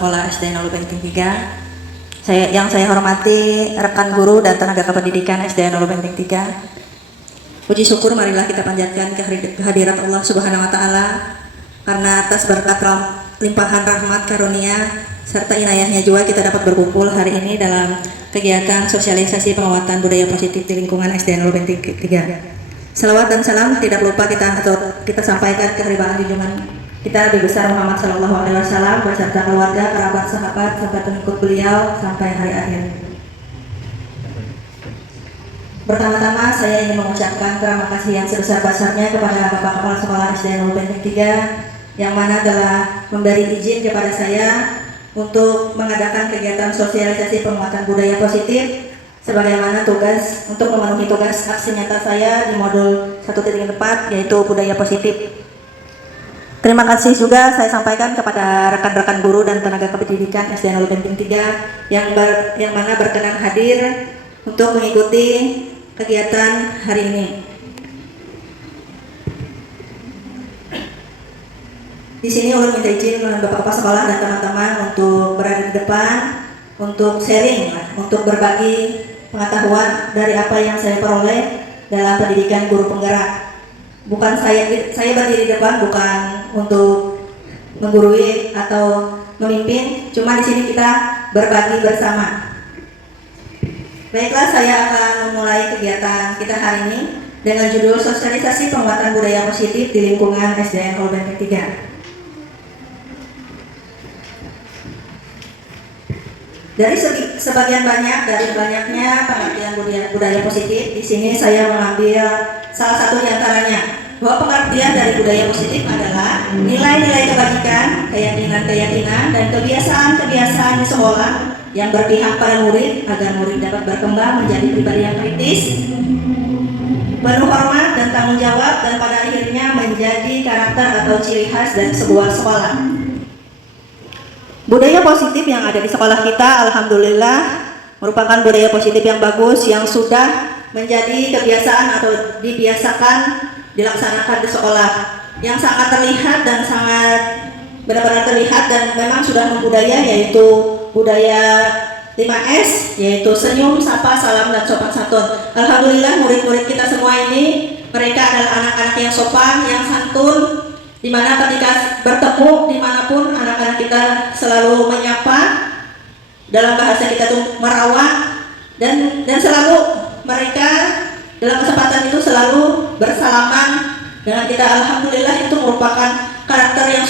Sekolah SD 0 Benteng 3. Yang saya hormati rekan guru dan tenaga kependidikan SD 0 Benteng 3. Puji syukur marilah kita panjatkan kehadirat Allah Subhanahu wa taala karena atas berkat limpahan rahmat karunia serta inayahnya juga kita dapat berkumpul hari ini dalam kegiatan sosialisasi penguatan budaya positif di lingkungan SD 0 Benteng 3. Salawat dan salam tidak lupa kita sampaikan ke haribaan junjungan kita Nabi besar Muhammad Sallallahu Alaihi Wasallam beserta keluarga, kerabat, sahabat, serta pengikut beliau sampai hari akhir. Pertama-tama saya ingin mengucapkan terima kasih yang sebesar-besarnya kepada Bapak Kepala Sekolah SD 0 Benteng 3 yang mana telah memberi izin kepada saya untuk mengadakan kegiatan sosialisasi penguatan budaya positif sebagaimana tugas untuk memenuhi tugas aksi nyata saya di modul 1.4 yaitu budaya positif. Terima kasih juga saya sampaikan kepada rekan-rekan guru dan tenaga kependidikan SD 0 Benteng 3 yang mana berkenan hadir untuk mengikuti kegiatan hari ini. Di sini ulun minta izin Bapak Kepala Sekolah dan teman-teman untuk berada di depan untuk sharing, untuk berbagi pengetahuan dari apa yang saya peroleh dalam pendidikan guru penggerak. Bukan saya berdiri di depan bukan untuk menggurui atau memimpin, cuma di sini kita berbagi bersama. Baiklah, saya akan memulai kegiatan kita hari ini dengan judul sosialisasi penguatan budaya positif di lingkungan SD 0 Benteng 3. Dari sebagian dari banyaknya pengertian budaya positif, di sini saya mengambil salah satu di antaranya bahwa pengertian dari budaya positif adalah nilai-nilai kebajikan, keyakinan, dan kebiasaan-kebiasaan di sekolah yang berpihak pada murid agar murid dapat berkembang menjadi pribadi yang kritis, penuh hormat dan tanggung jawab, dan pada akhirnya menjadi karakter atau ciri khas dari sebuah sekolah. Budaya positif yang ada di sekolah kita alhamdulillah merupakan budaya positif yang bagus yang sudah menjadi kebiasaan atau dibiasakan dilaksanakan di sekolah, yang sangat terlihat dan sangat benar-benar terlihat dan memang sudah membudaya, yaitu budaya 5S, yaitu senyum, sapa, salam, dan sopan santun. Alhamdulillah murid-murid kita semua ini mereka adalah anak-anak yang sopan, yang santun, di mana ketika bertemu dimanapun anak-anak kita selalu menyapa, dalam bahasa kita tuh merawat, dan selalu mereka dalam kesempatan itu selalu bersalaman dengan kita. Alhamdulillah itu merupakan karakter yang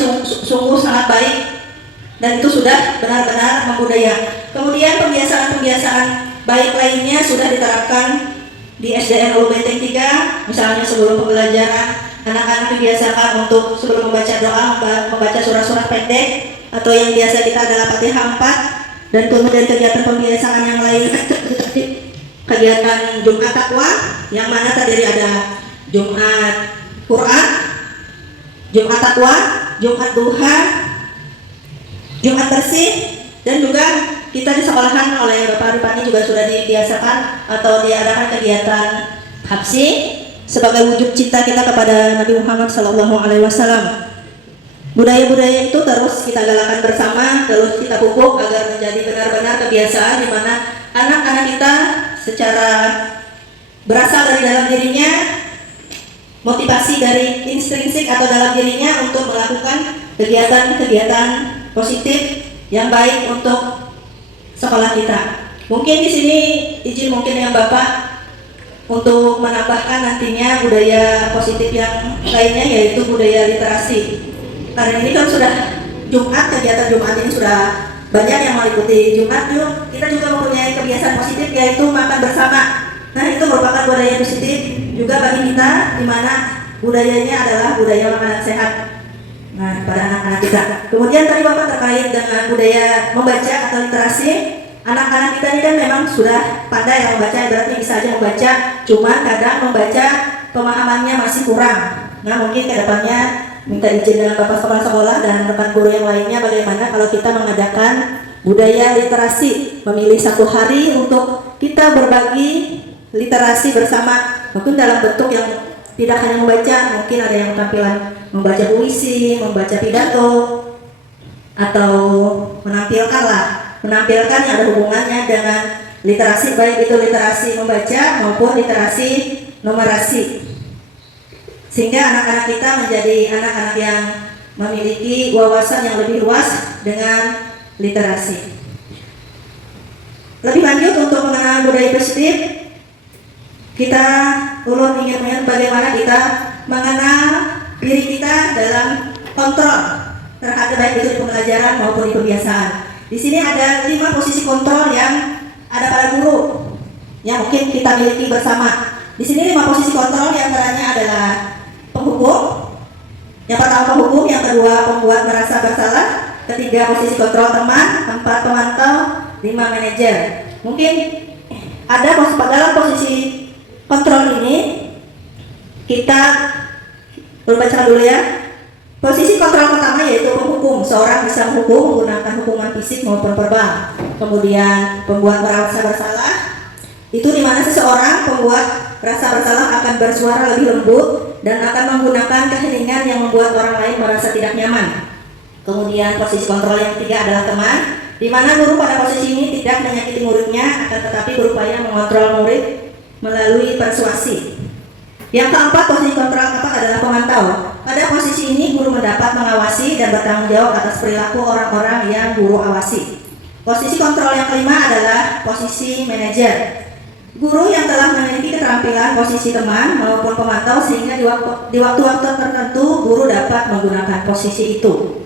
sungguh sangat baik dan itu sudah benar-benar membudaya. Kemudian pembiasaan-pembiasaan baik lainnya sudah diterapkan di SD 0 Benteng 3, misalnya sebelum pembelajaran anak-anak dibiasakan untuk sebelum membaca doa membaca surat-surat pendek atau yang biasa kita adalah Fatihah 4, dan kemudian kegiatan pembiasaan yang lain seperti kegiatan Jumat Takwa yang mana terdiri ada Jumat Quran, Jumat Takwa, Jumat Duha, Jumat Bersih, dan juga kita di sekolahan oleh Bapak Ripani juga sudah dibiasakan atau diadakan kegiatan habsi sebagai wujud cinta kita kepada Nabi Muhammad Sallallahu Alaihi Wasallam. Budaya-budaya itu terus kita galakan bersama, terus kita pupuk agar menjadi benar-benar kebiasaan di mana anak-anak kita secara berasal dari dalam dirinya, motivasi dari intrinsik atau dalam dirinya untuk melakukan kegiatan-kegiatan positif yang baik untuk sekolah kita. Mungkin di sini izin mungkin yang Bapak untuk menambahkan nantinya budaya positif yang lainnya, yaitu budaya literasi. Karena ini kan sudah Jumat, kegiatan Jumat ini sudah banyak yang mengikuti Jumat. Kita juga mempunyai kebiasaan positif yaitu makan bersama. Nah, itu merupakan budaya positif juga bagi kita, di mana budayanya adalah budaya makanan sehat. Nah, pada anak-anak kita. Kemudian tadi Bapak terkait dengan budaya membaca atau literasi. Anak-anak kita ini kan memang sudah pandai yang membaca, berarti bisa aja membaca, cuma kadang membaca pemahamannya masih kurang. Nah, mungkin ke depannya minta izin dengan Bapak Kepala Sekolah dan rekan guru yang lainnya bagaimana kalau kita mengadakan budaya literasi, memilih satu hari untuk kita berbagi literasi bersama, mungkin dalam bentuk yang tidak hanya membaca, mungkin ada yang tampilan membaca puisi, membaca pidato, atau menampilkan yang ada hubungannya dengan literasi, baik itu literasi membaca maupun literasi numerasi, sehingga anak-anak kita menjadi anak-anak yang memiliki wawasan yang lebih luas dengan literasi. Lebih lanjut, untuk mengenal budaya positif, kita ulun ingin bagaimana kita mengenal diri kita dalam kontrol terhadap baik itu di pembelajaran maupun di kebiasaan. Di sini ada 5 posisi kontrol yang ada pada guru yang mungkin kita miliki bersama. Di sini 5 posisi kontrol, yang antaranya adalah penghukum. Yang pertama penghukum, yang kedua pembuat merasa bersalah, ketiga posisi kontrol teman, 4 pemantau, 5 manajer. Mungkin ada dalam posisi kontrol ini kita berbaca dulu ya. Posisi kontrol pertama yaitu penghukum. Seorang bisa menghukum menggunakan hukuman fisik maupun verbal. Kemudian pembuat merasa bersalah, itu dimana seseorang pembuat rasa bersalah akan bersuara lebih lembut dan akan menggunakan keheningan yang membuat orang lain merasa tidak nyaman. Kemudian posisi kontrol yang ketiga adalah teman, di mana guru pada posisi ini tidak menyakiti muridnya, akan tetapi berupaya mengontrol murid melalui persuasi. Yang keempat, posisi kontrol keempat adalah pemantau. Pada posisi ini guru mendapat mengawasi dan bertanggung jawab atas perilaku orang-orang yang guru awasi. Posisi kontrol yang kelima adalah posisi manajer. Guru yang telah memiliki keterampilan posisi teman maupun pemantau, sehingga di waktu-waktu tertentu guru dapat menggunakan posisi itu.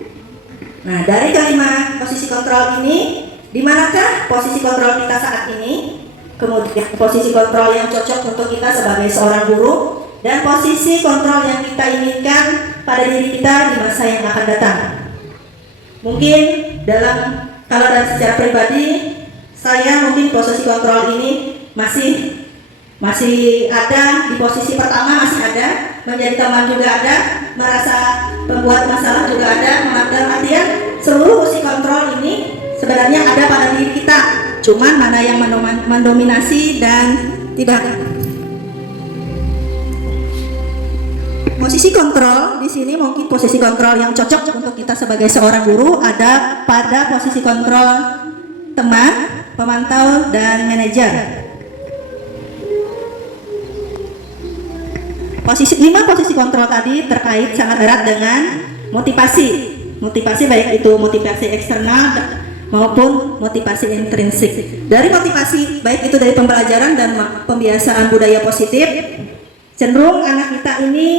Nah, dari kelima posisi kontrol ini, di manakah posisi kontrol kita saat ini? Kemudian posisi kontrol yang cocok untuk kita sebagai seorang guru, dan posisi kontrol yang kita inginkan pada diri kita di masa yang akan datang. Mungkin kalau dari secara pribadi, saya mungkin posisi kontrol ini masih ada di posisi pertama, masih ada, menjadi teman juga ada, merasa pembuat masalah juga ada. Dalam artian seluruh posisi kontrol ini sebenarnya ada pada diri kita, cuman mana yang mendominasi dan tidak. Posisi kontrol di sini mungkin posisi kontrol yang cocok untuk kita sebagai seorang guru ada pada posisi kontrol teman, pemantau, dan manajer. Lima posisi kontrol tadi terkait sangat erat dengan motivasi. Motivasi baik itu motivasi eksternal maupun motivasi intrinsik. Dari motivasi baik itu dari pembelajaran dan pembiasaan budaya positif, cenderung anak kita ini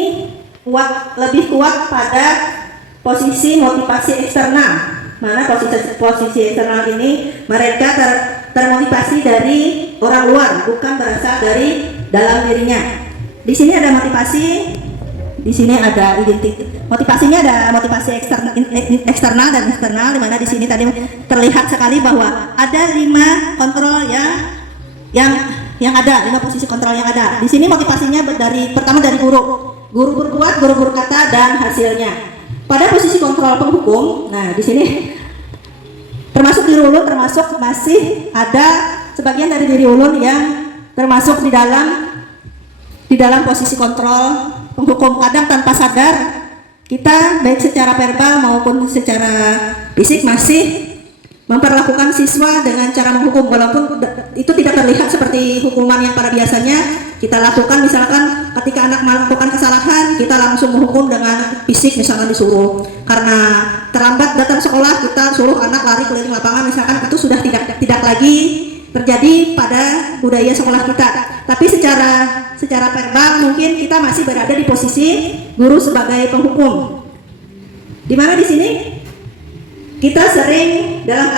lebih kuat pada posisi motivasi eksternal. Mana posisi eksternal ini mereka termotivasi dari orang luar, bukan berasal dari dalam dirinya. Di sini ada motivasi, di sini ada identitas. Motivasinya ada motivasi eksternal dan internal, di mana di sini tadi terlihat sekali bahwa ada 5 kontrol yang ada, 5 posisi kontrol yang ada. Di sini motivasinya pertama dari guru berbuat, guru berkata, dan hasilnya. Pada posisi kontrol penghukum, nah di sini termasuk diri ulun, termasuk masih ada sebagian dari diri ulun yang termasuk di dalam posisi kontrol penghukum. Kadang tanpa sadar kita baik secara verbal maupun secara fisik masih memperlakukan siswa dengan cara menghukum, walaupun itu tidak terlihat seperti hukuman yang pada biasanya kita lakukan. Misalkan ketika anak melakukan kesalahan, kita langsung menghukum dengan fisik, misalkan disuruh karena terlambat datang sekolah, kita suruh anak lari keliling lapangan, misalkan itu sudah tidak lagi terjadi pada budaya sekolah kita. Tapi secara verbal mungkin kita masih berada di posisi guru sebagai penghukum. Di mana di sini kita sering dalam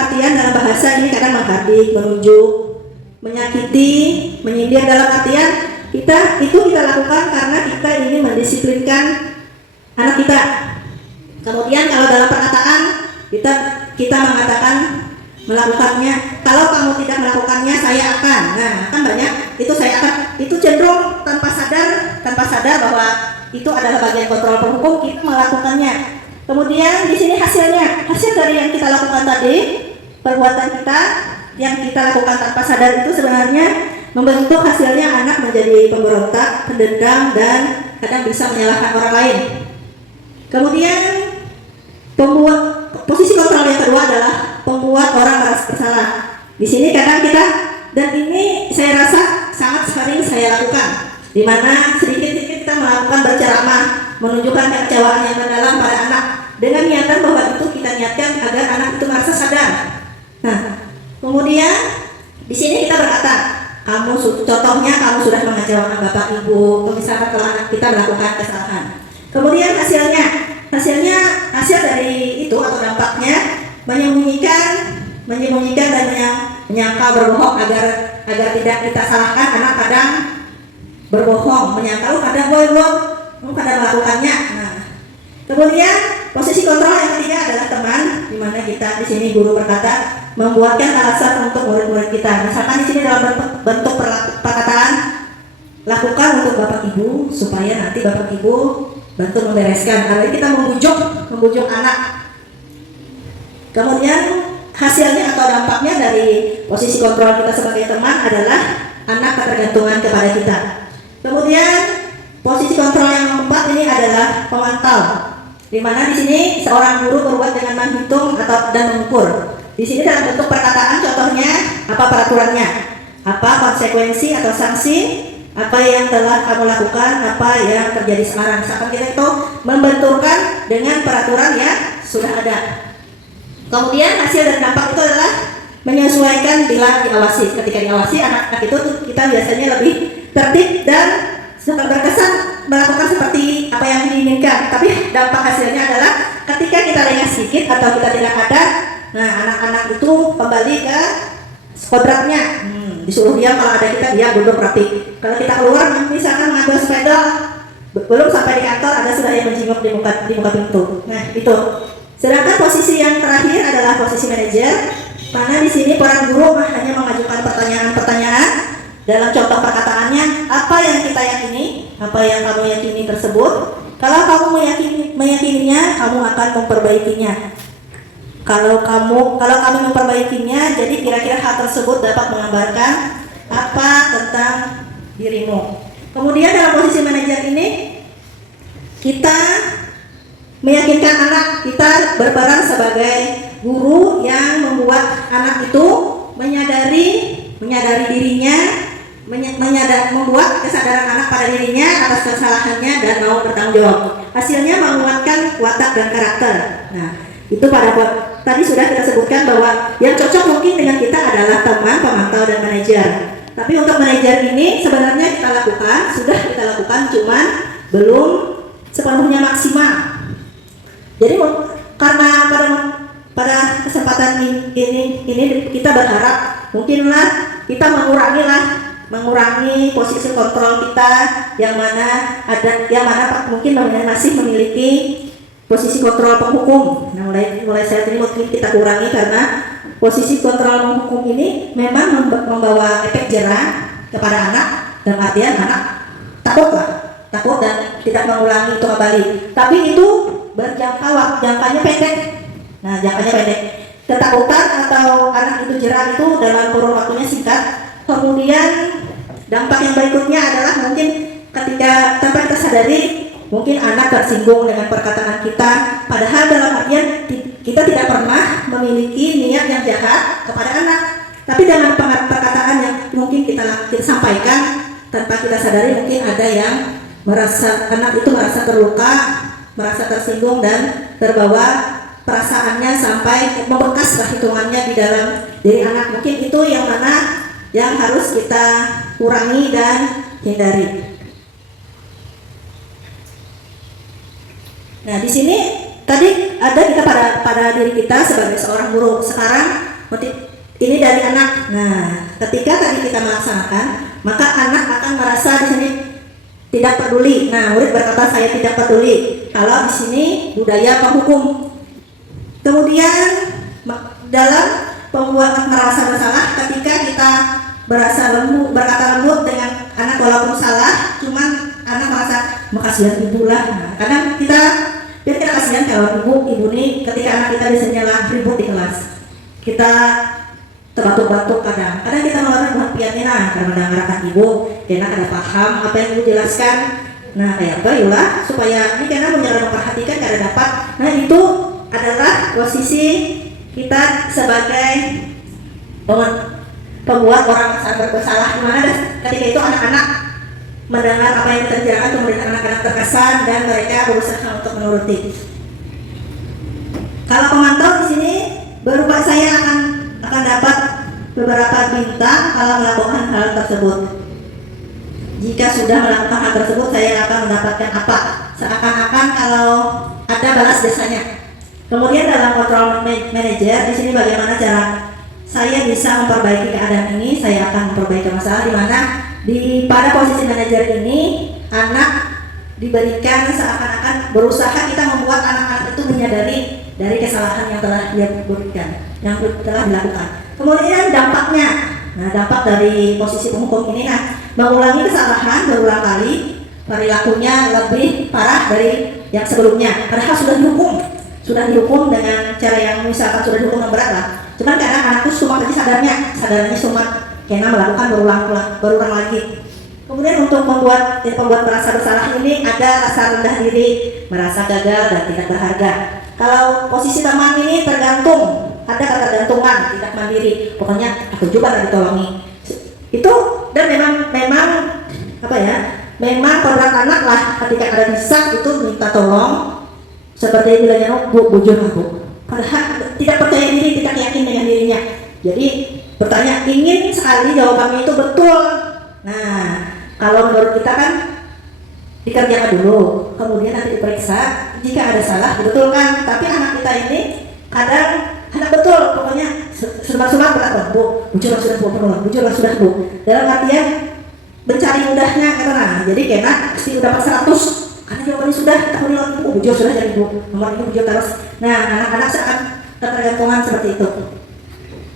bahasa ini kadang menghardik, menunjuk, menyakiti, menyindir, dalam artian kita lakukan karena kita ingin mendisiplinkan anak kita. Kemudian kalau dalam perkataan kita mengatakan melakukannya, kalau kamu tidak melakukannya saya akan. Nah, kan banyak itu saya akan, itu cenderung tanpa sadar bahwa itu adalah bagian kontrol penghukum, kita melakukannya. Kemudian di sini hasil dari yang kita lakukan tadi, perbuatan kita yang kita lakukan tanpa sadar itu sebenarnya membentuk hasilnya anak menjadi pemberontak, pendendam, dan kadang bisa menyalahkan orang lain. Kemudian pembuat posisi kontrol yang kedua adalah membuat orang merasa bersalah. Di sini kadang kita, dan ini saya rasa sangat sering saya lakukan, di mana sedikit-sedikit kita melakukan berceramah, menunjukkan kekecewaan yang mendalam pada anak dengan niatan bahwa itu kita niatkan agar anak itu merasa sadar. Nah, kemudian di sini kita berkata, contohnya kamu sudah mengecewakan bapak ibu, misalkan kalau anak kita melakukan kesalahan. Kemudian hasil dari itu atau dampaknya menyembunyikan dan menyangka berbohong agar tidak kita salahkan. Anak kadang berbohong, menyangka kadang melakukannya. Nah, kemudian posisi kontrol yang ketiga adalah teman, di mana kita di sini guru berkata membuatkan alasan untuk murid-murid kita. Misalkan di sini dalam bentuk perkataan, lakukan untuk bapak ibu supaya nanti bapak ibu bantu membereskan. Lalu kita membujuk anak. Kemudian hasilnya atau dampaknya dari posisi kontrol kita sebagai teman adalah anak ketergantungan kepada kita. Kemudian posisi kontrol yang keempat ini adalah pemantau, di mana di sini seorang guru berbuat dengan menghitung dan mengukur. Di sini dalam bentuk perkataan, contohnya apa peraturannya, apa konsekuensi atau sanksi, apa yang telah kamu lakukan, apa yang terjadi sekarang. Misalkan kita itu membenturkan dengan peraturan yang sudah ada. Kemudian hasil dan dampak itu adalah menyesuaikan bila diawasi. Ketika diawasi, anak-anak itu kita biasanya lebih tertib dan berkesan melakukan seperti apa yang diinginkan. Tapi dampak hasilnya adalah ketika kita lengah sedikit atau kita tidak ada, nah anak-anak itu kembali ke kodratnya. Disuruh diam, kalau ada kita dia duduk rapi. Kalau kita keluar misalkan mengambil sepeda, belum sampai di kantor ada sudah yang menjenguk di muka pintu. Nah itu. Sedangkan posisi yang terakhir adalah posisi manajer, mana di sini para guru hanya mengajukan pertanyaan-pertanyaan dalam contoh perkataannya, apa yang kita yakini, apa yang kamu yakini tersebut. Kalau kamu meyakininya, kamu akan memperbaikinya. Kalau kami memperbaikinya, jadi kira-kira hal tersebut dapat menggambarkan apa tentang dirimu. Kemudian dalam posisi manajer ini, kita meyakinkan anak kita berperan sebagai guru yang membuat anak itu menyadari dirinya, membuat kesadaran anak pada dirinya atas kesalahannya dan mau bertanggung jawab. Hasilnya menguatkan watak dan karakter. Nah, itu tadi sudah kita sebutkan bahwa yang cocok mungkin dengan kita adalah teman, pemantau, dan manajer. Tapi untuk manajer ini sebenarnya sudah kita lakukan, cuman belum sepenuhnya maksimal. Jadi karena pada kesempatan ini kita berharap mungkinlah kita mengurangi posisi kontrol kita yang mana mungkin masih memiliki posisi kontrol penghukum. Nah, mulai saat ini mungkin kita kurangi karena posisi kontrol penghukum ini memang membawa efek jera kepada anak, dan artian anak takut dan tidak mengulangi itu kembali. Tapi itu jangkanya pendek. Nah, jangkanya pendek. Ketakutan atau anak itu jera itu dalam kurun waktunya singkat. Kemudian dampak yang berikutnya adalah mungkin ketika tanpa kita sadari, mungkin anak tersinggung dengan perkataan kita. Padahal dalam artian kita tidak pernah memiliki niat yang jahat kepada anak. Tapi dengan perkataan yang mungkin kita sampaikan tanpa kita sadari, mungkin ada yang anak itu merasa terluka, merasa tersinggung dan terbawa perasaannya sampai membekas hitungannya di dalam diri anak. Mungkin itu yang mana yang harus kita kurangi dan hindari. Nah, di sini tadi ada kita pada diri kita sebagai seorang guru. Sekarang ini dari anak. Nah, ketika tadi kita melaksanakan, maka anak akan merasa di sini tidak peduli. Nah, murid berkata saya tidak peduli. Kalau di sini budaya penghukum. Kemudian dalam pembuatan merasa bersalah, ketika kita berkata lembut dengan anak walaupun salah, cuman anak merasa makasihan ibu lah. Nah, kadang kita kasihan kalau ibu ini ketika anak kita biasanya ribut di kelas, kita terbatuk-batuk kadang kita mengeluarkan pianina karena mendengarkan ibu, enak ada paham apa yang ibu jelaskan. Nah, kayak apa yulah supaya ini karena mencoba memperhatikan karena dapat. Nah, itu adalah posisi kita sebagai pembuat orang bersalah, di mana ketika itu anak-anak mendengar apa yang terjadi, kemudian anak-anak terkesan dan mereka berusaha untuk menuruti. Kalau pemantau di sini berupa saya akan dapat beberapa bintang kalau melakukan hal tersebut. Jika sudah melakukan hal tersebut, saya akan mendapatkan apa? Seakan-akan kalau ada balas jasanya. Kemudian dalam control manager di sini bagaimana cara saya bisa memperbaiki keadaan ini? Saya akan memperbaiki masalah di mana pada posisi manajer ini anak diberikan seakan-akan berusaha kita membuat anak-anak itu menyadari dari kesalahan yang telah dia berikan, yang telah dilakukan. Kemudian dampaknya, dampak dari posisi penghukum ini, mengulangi kesalahan berulang kali, perilakunya lebih parah dari yang sebelumnya. Padahal sudah dihukum dengan cara yang misalkan sudah dihukum yang berat lah. Cuman karena anakku cuma tadi sadarnya cuma karena melakukan berulang lagi. Kemudian untuk membuat merasa bersalah ini ada rasa rendah diri, merasa gagal dan tidak berharga. Kalau posisi teman ini tergantung, ada ketergantungan, tidak mandiri. Pokoknya aku juga nggak ditolongi. Itu dan memang apa ya? Memang kodrat anak lah ketika ada bisa itu minta tolong. Seperti bilangnya bu, bujur aku. Padahal tidak percaya diri, tidak yakin dengan dirinya. Jadi bertanya ingin sekali jawabannya itu betul. Nah, kalau menurut kita kan dikerjakan dulu, kemudian nanti diperiksa. Jika ada salah dibetulkan. Tapi anak kita ini kadang anak betul, pokoknya semak-semak berapa bu, bujur sudah bu, bujur sudah bu. Dalam artian mencari mudahnya karena jadi kena pasti dapat 100. Karena jawabannya sudah, tahun lagi bu, bujur sudah jadi bu, nomor ini bujur terus. Nah, anak-anak sangat ketergantungan seperti itu.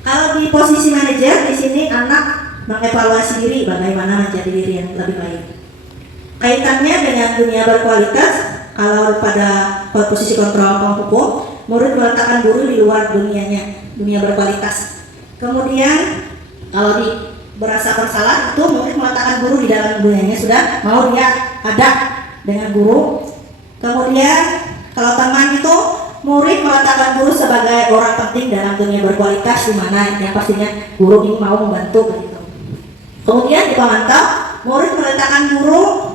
Kalau di posisi manajer di sini anak mengevaluasi diri bagaimana menjadi diri yang lebih baik. Kaitannya dengan dunia berkualitas, kalau pada posisi kontrol penghukum, murid meletakkan guru di luar dunia berkualitas. Kemudian kalau berasa bersalah itu murid meletakkan guru di dalam dunianya, sudah mau dia ada dengan guru. Kemudian kalau teman itu murid meletakkan guru sebagai orang penting dalam dunia berkualitas, di mana yang pastinya guru ini mau membantu begitu. Kemudian di pemantau, murid meletakkan guru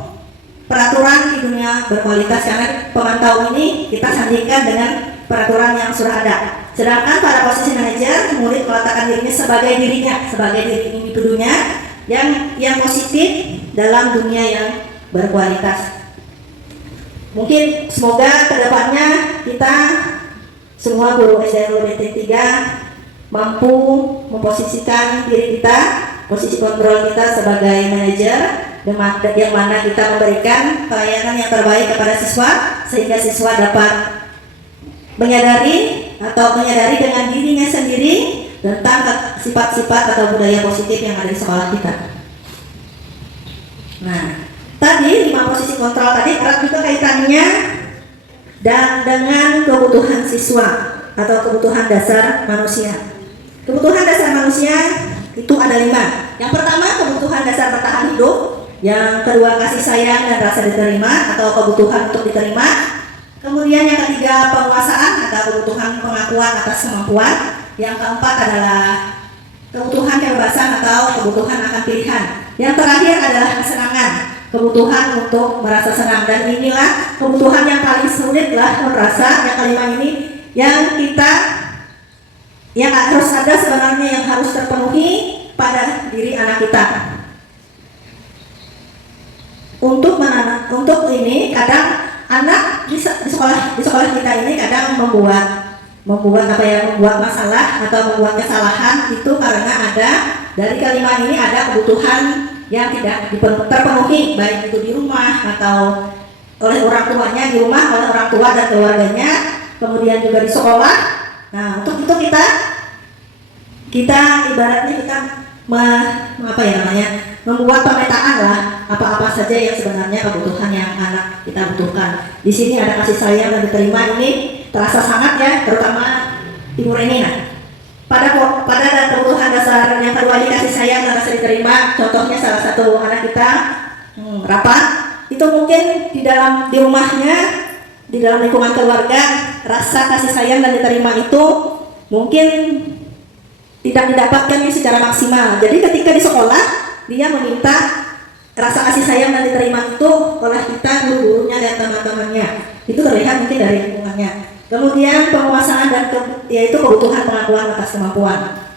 peraturan di dunia berkualitas, karena pemantau ini kita sandingkan dengan peraturan yang sudah ada. Sedangkan pada posisi manajer, murid meletakkan dirinya, sebagai diri individunya yang positif dalam dunia yang berkualitas. Mungkin semoga kedepannya kita semua guru SDLBT 3 mampu memposisikan diri kita, posisi kontrol kita sebagai manajer, yang mana kita memberikan pelayanan yang terbaik kepada siswa, sehingga siswa dapat menyadari dengan dirinya sendiri tentang sifat-sifat atau budaya positif yang ada di sekolah kita. Nah, tadi 5 posisi kontrol tadi erat juga kaitannya dan dengan kebutuhan siswa atau kebutuhan dasar manusia. Kebutuhan dasar manusia itu ada 5. Yang pertama kebutuhan dasar bertahan hidup, yang kedua kasih sayang dan rasa diterima atau kebutuhan untuk diterima. Kemudian yang ketiga penguasaan atau kebutuhan pengakuan atas kemampuan. Yang keempat adalah kebutuhan kebebasan atau kebutuhan akan pilihan. Yang terakhir adalah kesenangan, kebutuhan untuk merasa senang. Dan inilah kebutuhan yang paling sulit lah merasa, yang kelima ini yang harus ada sebenarnya, yang harus terpenuhi pada diri anak kita. Untuk ini kadang anak di sekolah kita ini kadang membuat masalah atau membuat kesalahan itu karena ada dari kelima ini ada kebutuhan yang tidak terpenuhi, baik itu di rumah atau oleh orang tuanya di rumah, oleh orang tua dan keluarganya, kemudian juga di sekolah. Nah, untuk itu kita ibaratnya membuat pemetaan lah apa-apa saja yang sebenarnya kebutuhan yang anak kita butuhkan. Di sini ada kasih sayang dan diterima, ini terasa sangat ya, terutama Ibu Reni. Pada kebutuhan dasar yang kedua ini kasih sayang dan rasa diterima. Contohnya salah satu anak kita Rapat itu mungkin di rumahnya di dalam lingkungan keluarga, rasa kasih sayang dan diterima itu mungkin tidak didapatkan secara maksimal. Jadi ketika di sekolah, dia meminta rasa kasih sayang dan diterima itu oleh kita, guru-gurunya dan teman-temannya. Itu terlihat mungkin dari lingkungannya. Kemudian penguasaan dan yaitu kebutuhan pengakuan atas kemampuan.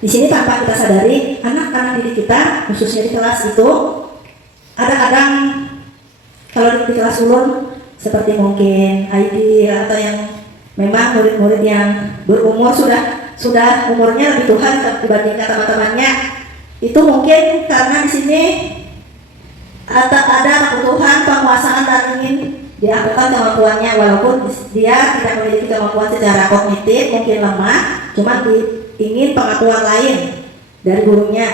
Di sini tanpa kita sadari, anak-anak didik kita, khususnya di kelas itu, kadang-kadang kalau di kelas ulun seperti mungkin ID atau yang memang murid-murid yang berumur sudah umurnya lebih tua dibandingkan teman-temannya, itu mungkin karena di sini ada kebutuhan penguasaan dan ingin dilakukan kemampuannya, walaupun dia tidak memiliki kemampuan secara kognitif, mungkin lemah, cuma ingin pengakuan lain dari gurunya.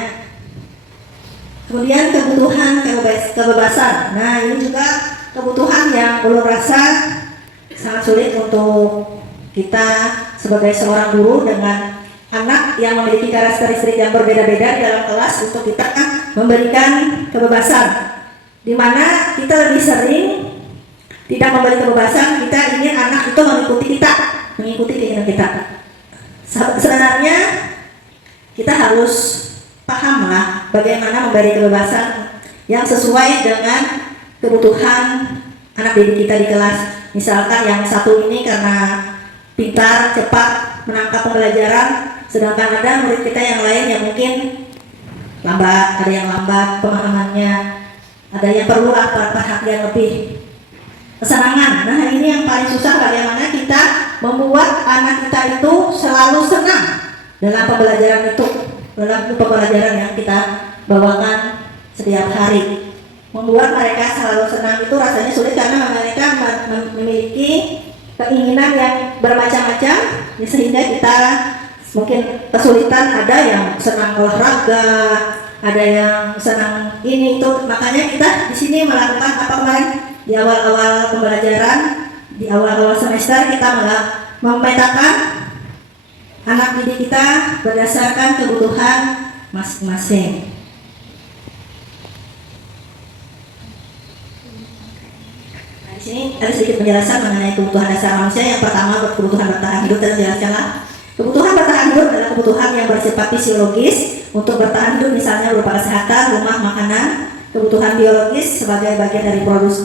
Kemudian kebutuhan kebebasan. Nah, ini juga kebutuhan yang belum rasa sangat sulit untuk kita sebagai seorang guru dengan anak yang memiliki karakteristik yang berbeda-beda di dalam kelas untuk kita memberikan kebebasan, di mana kita lebih sering tidak memberi kebebasan, kita ingin anak itu mengikuti keinginan kita. Sebenarnya kita harus pahamlah bagaimana memberi kebebasan yang sesuai dengan kebutuhan anak didik kita di kelas. Misalkan yang satu ini karena pintar, cepat menangkap pembelajaran, sedangkan ada murid kita yang lain yang mungkin lambat, ada yang lambat pemahamannya, ada yang perlu perhatian lebih, kesenangan. Nah, ini yang paling susah, bagaimana kita membuat anak kita itu selalu senang dalam pembelajaran itu, dalam pembelajaran yang kita bawakan setiap hari. Membuat mereka selalu senang itu rasanya sulit karena mereka memiliki keinginan yang bermacam-macam, sehingga kita mungkin kesulitan. Ada yang senang olahraga, ada yang senang ini itu. Makanya kita di sini melakukan apa kemarin di awal-awal pembelajaran, di awal-awal semester kita memetakan anak didik kita berdasarkan kebutuhan masing-masing. Di sini ada sedikit penjelasan mengenai kebutuhan dasar manusia. Yang pertama, kebutuhan bertahan hidup. Dan jelaskanlah, kebutuhan bertahan hidup adalah kebutuhan yang bersifat fisiologis untuk bertahan hidup, misalnya berupa kesehatan, rumah, makanan. Kebutuhan biologis sebagai bagian dari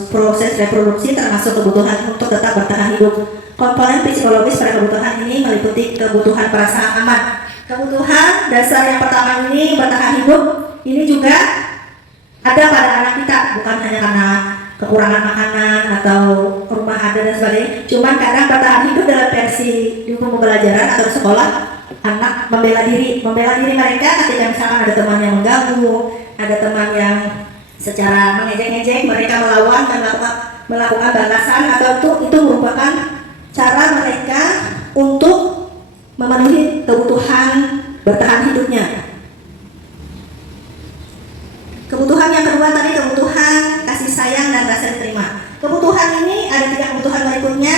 proses reproduksi, termasuk kebutuhan untuk tetap bertahan hidup. Komponen psikologis pada kebutuhan ini meliputi kebutuhan perasaan aman. Kebutuhan dasar yang pertama ini, bertahan hidup, ini juga ada pada anak kita, bukan hanya karena kekurangan makanan atau rumah ada dan sebagainya. Cuman kadang bertahan hidup dalam versi di pembelajaran atau sekolah, anak membela diri mereka ketika misalkan ada teman yang mengganggu, ada teman yang secara mengejek-ngejek, mereka melawan dan melakukan balasan, atau itu merupakan cara mereka untuk memenuhi kebutuhan bertahan hidupnya. Kebutuhan yang kedua tadi, kebutuhan kasih sayang dan rasa diterima. Kebutuhan ini ada 3 kebutuhan berikutnya,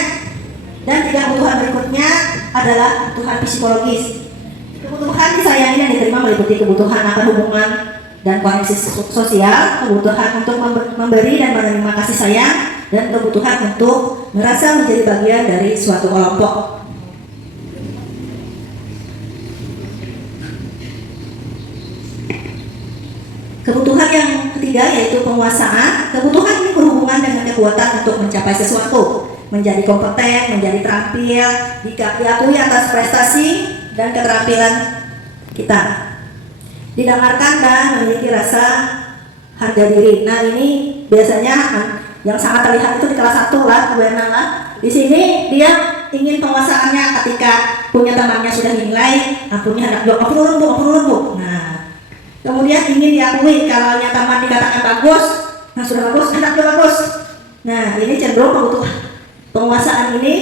dan 3 kebutuhan berikutnya adalah kebutuhan psikologis. Kebutuhan disayangi dan diterima meliputi kebutuhan akan hubungan dan koneksi sosial, kebutuhan untuk memberi dan menerima kasih sayang, dan kebutuhan untuk merasa menjadi bagian dari suatu kelompok. Kebutuhan yang ketiga yaitu penguasaan. Kebutuhan ini berhubungan dengan kekuatan untuk mencapai sesuatu, menjadi kompeten, menjadi terampil, diakui atas prestasi dan keterampilan kita, didengarkan dan memiliki rasa harga diri. Nah, ini biasanya yang sangat terlihat itu di kelas 1 lah, Bu Erna lah. Di sini dia ingin penguasaannya ketika punya temannya sudah dinilai, punya anak aku nurun bu. Nah, kemudian ingin diakui kalau teman dikatakan bagus, nah sudah bagus, anaknya bagus. Nah, ini cenderung kebutuhan penguasaan ini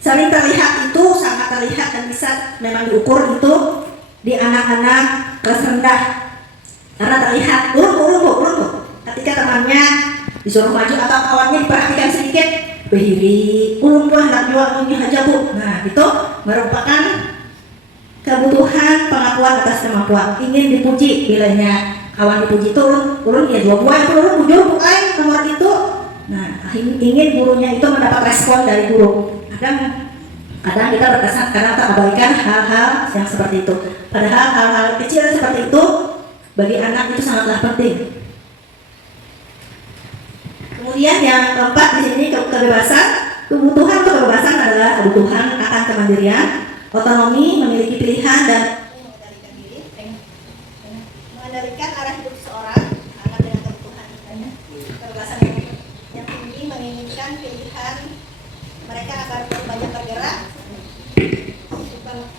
sering terlihat, itu sangat terlihat dan bisa memang diukur itu di anak-anak kelas rendah, karena terlihat urun bu. Ketika temannya disuruh maju atau kawannya diperhatikan sedikit, berdiri, ulun bu, anak jual ini aja bu. Nah, itu merupakan kebutuhan pengakuan atas kemampuan, ingin dipuji. Bilanya kawan dipuji itu ulun ya 2 buah itu ulun bujur bukan nomor itu. Nah, ingin gurunya itu mendapat respon dari guru. Kadang kita berkesan karena terabaikan hal-hal yang seperti itu. Padahal hal-hal kecil seperti itu bagi anak itu sangatlah penting. Kemudian yang keempat di sini kebebasan. Kebutuhan untuk kebebasan adalah kebutuhan akan kemandirian, otonomi, memiliki pilihan dan mengendalikan arah hidup seorang anak dengan kebutuhan. Kebebasan yang tinggi menginginkan pilihan mereka agar banyak bergerak,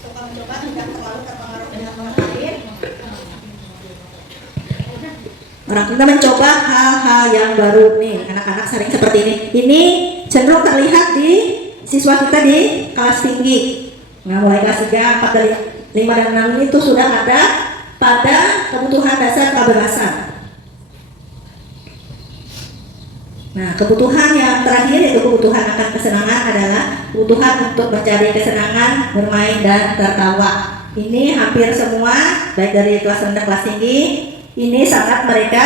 suka mencoba, tidak terlalu terpengaruh dengan orang lain. Orang kita mencoba hal-hal yang baru nih, anak-anak sering seperti ini. Ini cenderung terlihat di siswa kita di kelas tinggi. Nah, mulai kelas 3, 4, 5, dan 6 ini tuh sudah ada pada kebutuhan dasar kebebasan. Nah, kebutuhan yang terakhir yaitu kebutuhan akan kesenangan adalah kebutuhan untuk mencari kesenangan, bermain, dan tertawa. Ini hampir semua, baik dari kelas rendah kelas tinggi, ini sangat mereka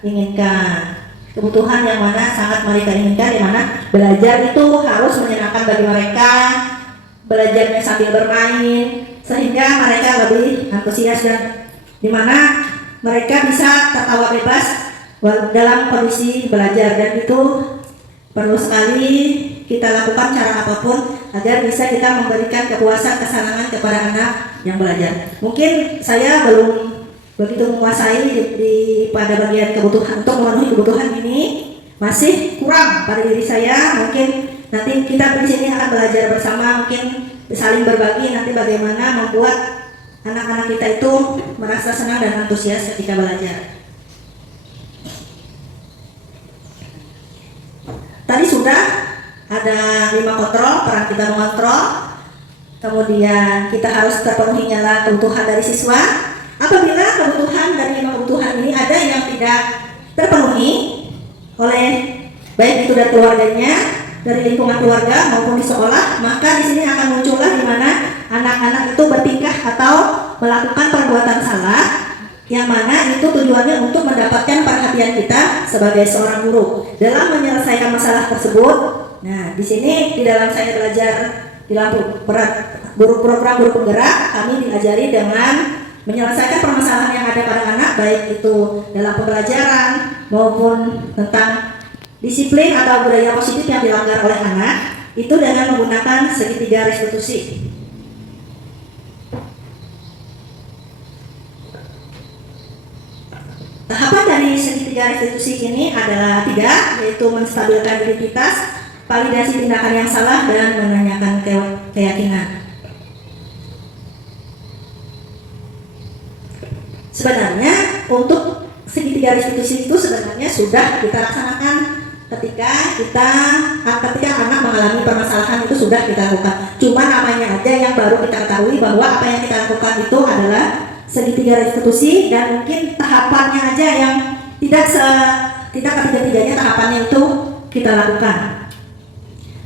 inginkan. Kebutuhan yang mana sangat mereka inginkan, di mana belajar itu harus menyenangkan bagi mereka, belajarnya sambil bermain, sehingga mereka lebih antusias dan di mana mereka bisa tertawa bebas dalam kondisi belajar. Dan itu perlu sekali kita lakukan cara apapun agar bisa kita memberikan kepuasan, kesenangan kepada anak yang belajar. Mungkin saya belum begitu menguasai pada bagian kebutuhan untuk memenuhi kebutuhan ini, masih kurang pada diri saya. Mungkin nanti kita di sini akan belajar bersama, mungkin saling berbagi nanti bagaimana membuat anak-anak kita itu merasa senang dan antusias ketika belajar. Tadi sudah ada 5 kontrol, peran kita mengontrol, kemudian kita harus terpenuhinya kebutuhan dari siswa. Apabila kebutuhan dari 5 kebutuhan ini ada yang tidak terpenuhi oleh baik itu dari keluarganya, dari lingkungan keluarga maupun di sekolah, maka di sini akan muncullah di mana anak-anak itu bertingkah atau melakukan perbuatan salah, yang mana itu tujuannya untuk mendapatkan perhatian kita sebagai seorang guru dalam menyelesaikan masalah tersebut. Nah, di sini di dalam saya belajar di dalam program guru penggerak, kami diajari dengan menyelesaikan permasalahan yang ada pada anak, baik itu dalam pembelajaran maupun tentang disiplin atau budaya positif yang dilanggar oleh anak, itu dengan menggunakan segitiga restitusi. Tahapan dari segitiga restitusi ini adalah 3, yaitu menstabilkan identitas, validasi tindakan yang salah, dan menanyakan keyakinan. Sebenarnya untuk segitiga restitusi itu sebenarnya sudah kita laksanakan ketika anak mengalami permasalahan, itu sudah kita lakukan. Cuma namanya aja yang baru kita ketahui bahwa apa yang kita lakukan itu adalah segitiga restitusi, dan mungkin tahapannya aja yang tidak ketiga-tiganya tahapannya itu kita lakukan.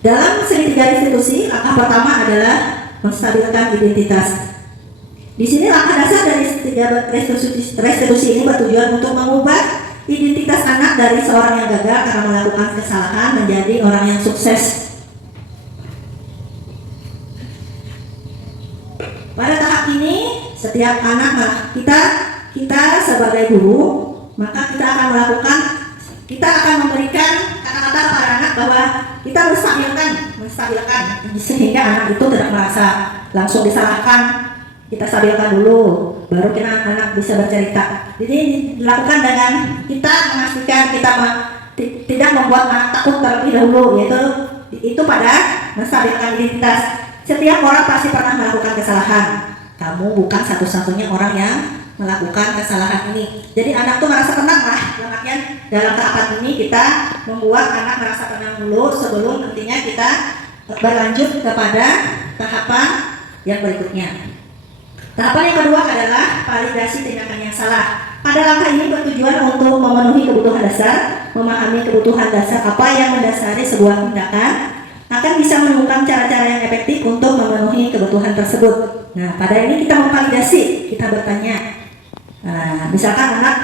Dalam segitiga restitusi, langkah pertama adalah menstabilkan identitas. Di sini langkah dasar dari segitiga restitusi ini bertujuan untuk mengubah identitas anak dari seorang yang gagal karena melakukan kesalahan menjadi orang yang sukses. Pada tahap ini, setiap anak kita sebagai guru, maka kita akan memberikan kata-kata kepada anak bahwa kita menstabilkan sehingga anak itu tidak merasa langsung disalahkan. Kita stabilkan dulu, baru anak bisa bercerita. Jadi dilakukan dengan kita memastikan kita tidak membuat anak takut terlebih dahulu, yaitu itu pada menstabilkan identitas. Setiap orang pasti pernah melakukan kesalahan. Kamu bukan satu-satunya orang yang melakukan kesalahan ini. Jadi anak tuh merasa tenang lah. Dalam tahapan ini kita membuat anak merasa tenang dulu sebelum nantinya kita berlanjut kepada tahapan yang berikutnya. Tahapan yang kedua adalah validasi tindakan yang salah. Pada langkah ini bertujuan untuk memenuhi kebutuhan dasar, memahami kebutuhan dasar apa yang mendasari sebuah tindakan, akan bisa menemukan cara-cara yang efektif untuk memenuhi kebutuhan tersebut. Nah, pada ini kita memvalidasi, kita bertanya. Nah, misalkan anak,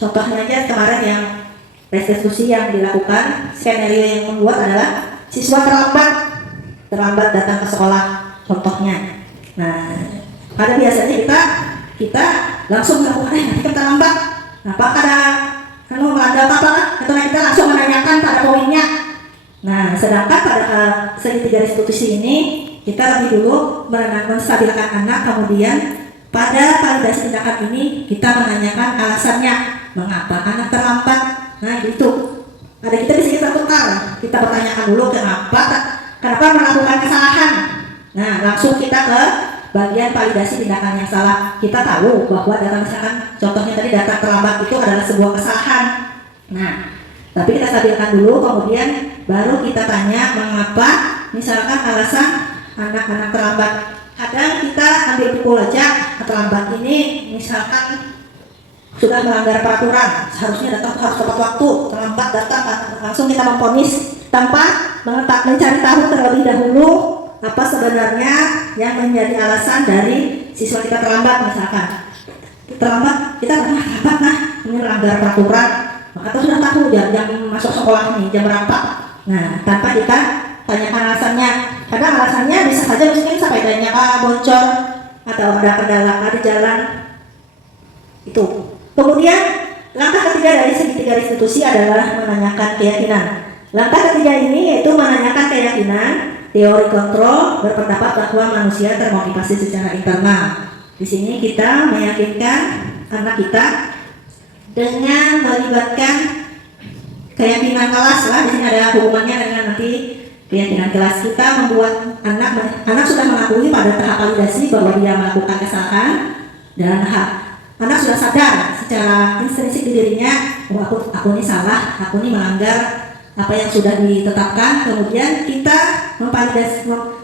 contohnya aja kemarin yang restitusi yang dilakukan, skenario yang membuat adalah siswa terlambat datang ke sekolah, contohnya. Nah, pada biasanya kita langsung melakukan nanti kita terlambat. Nah, apakah ada melanda apa? Atau kita langsung menanyakan pada poinnya. Nah, sedangkan pada segitiga restitusi ini kita lebih dulu menstabilkan anak, kemudian pada validasi tindakan ini kita menanyakan alasannya mengapa anak terlambat. Nah, gitu. Ada kita bisa kita tukar. Kita bertanyakan dulu kenapa melakukan kesalahan. Nah, langsung kita ke bagian validasi tindakan yang salah. Kita tahu bahwa data misalkan contohnya tadi data terlambat itu adalah sebuah kesalahan. Nah, tapi kita stabilkan dulu, kemudian baru kita tanya mengapa misalkan alasan anak-anak terlambat. Kadang kita ambil pukul aja, terlambat ini misalkan sudah melanggar peraturan, seharusnya datang harus tepat waktu, terlambat datang, langsung kita memvonis tanpa mencari tahu terlebih dahulu apa sebenarnya yang menjadi alasan dari siswa kita terlambat. Misalkan terlambat, kita terlambat ini melanggar peraturan, maka kita sudah tahu jam masuk sekolah ini jam berapa. Nah, tanpa kita tanyakan alasannya. Kadang alasannya bisa saja mungkin sepedanya bocor atau ada kendala di jalan itu. Kemudian langkah ketiga dari segitiga restitusi adalah menanyakan keyakinan. Langkah ketiga ini yaitu menanyakan keyakinan. Teori kontrol berpendapat bahwa manusia termotivasi secara internal. Di sini kita meyakinkan anak kita dengan melibatkan keyakinan kelas lah. Di sini ada hubungannya dengan nanti keyakinan kelas. Kita membuat anak sudah mengakui pada tahap validasi bahwa dia melakukan kesalahan dan anak sudah sadar secara intrinsik di dirinya, aku ini salah, aku ini melanggar apa yang sudah ditetapkan. Kemudian kita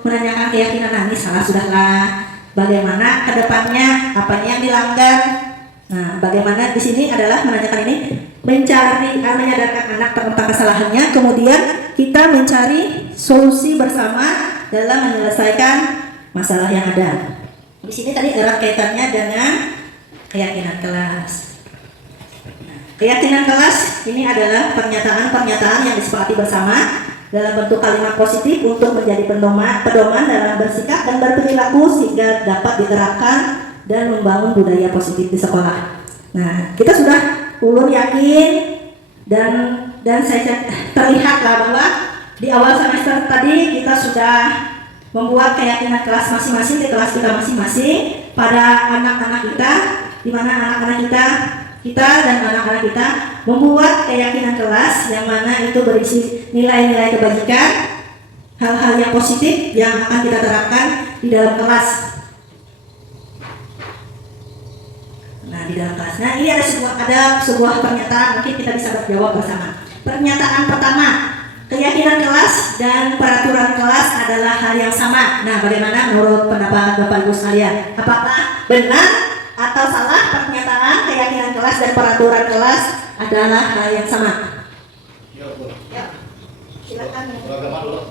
menanyakan keyakinan, ini salah sudahlah, bagaimana kedepannya, apa yang dilanggar. Nah, bagaimana di sini adalah menanyakan ini, menyadarkan anak tentang kesalahannya, kemudian kita mencari solusi bersama dalam menyelesaikan masalah yang ada. Di sini tadi erat kaitannya dengan keyakinan kelas. Keyakinan kelas ini adalah pernyataan-pernyataan yang disepakati bersama dalam bentuk kalimat positif untuk menjadi pedoman dalam bersikap dan berperilaku sehingga dapat diterapkan dan membangun budaya positif di sekolah. Nah, kita sudah ulun yakin dan saya terlihatlah bahwa di awal semester tadi kita sudah membuat keyakinan kelas masing-masing di kelas kita masing-masing pada anak-anak kita, di mana anak-anak kita dan anak-anak kita membuat keyakinan kelas yang mana itu berisi nilai-nilai kebajikan, hal-hal yang positif yang akan kita terapkan di dalam kelas. Nah, di dalam kelas. Nah, ini ada sebuah pernyataan, mungkin kita bisa berjawab bersama. Pernyataan pertama, keyakinan kelas dan peraturan kelas adalah hal yang sama. Nah, bagaimana menurut pendapat Bapak Ibu sekalian? Apakah benar atau salah pernyataan keyakinan kelas dan peraturan kelas adalah hal yang sama? Ya, silakan.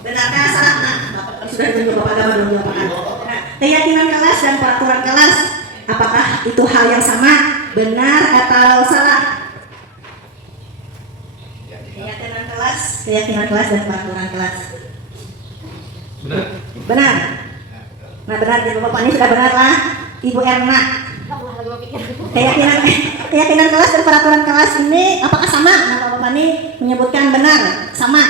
Benarkah salah? Nah, Bapak sudah tunjuk Bapak agama dulu jawaban. Nah, keyakinan kelas dan peraturan kelas, apakah itu hal yang sama? Benar atau salah? Keyakinan kelas dan peraturan kelas. Benar. Nah, benar, Bapak ini sudah benar lah, Ibu Erna. Keyakinan kelas dan peraturan kelas ini apakah sama? Nah, kalau Bapak ini menyebutkan benar, sama.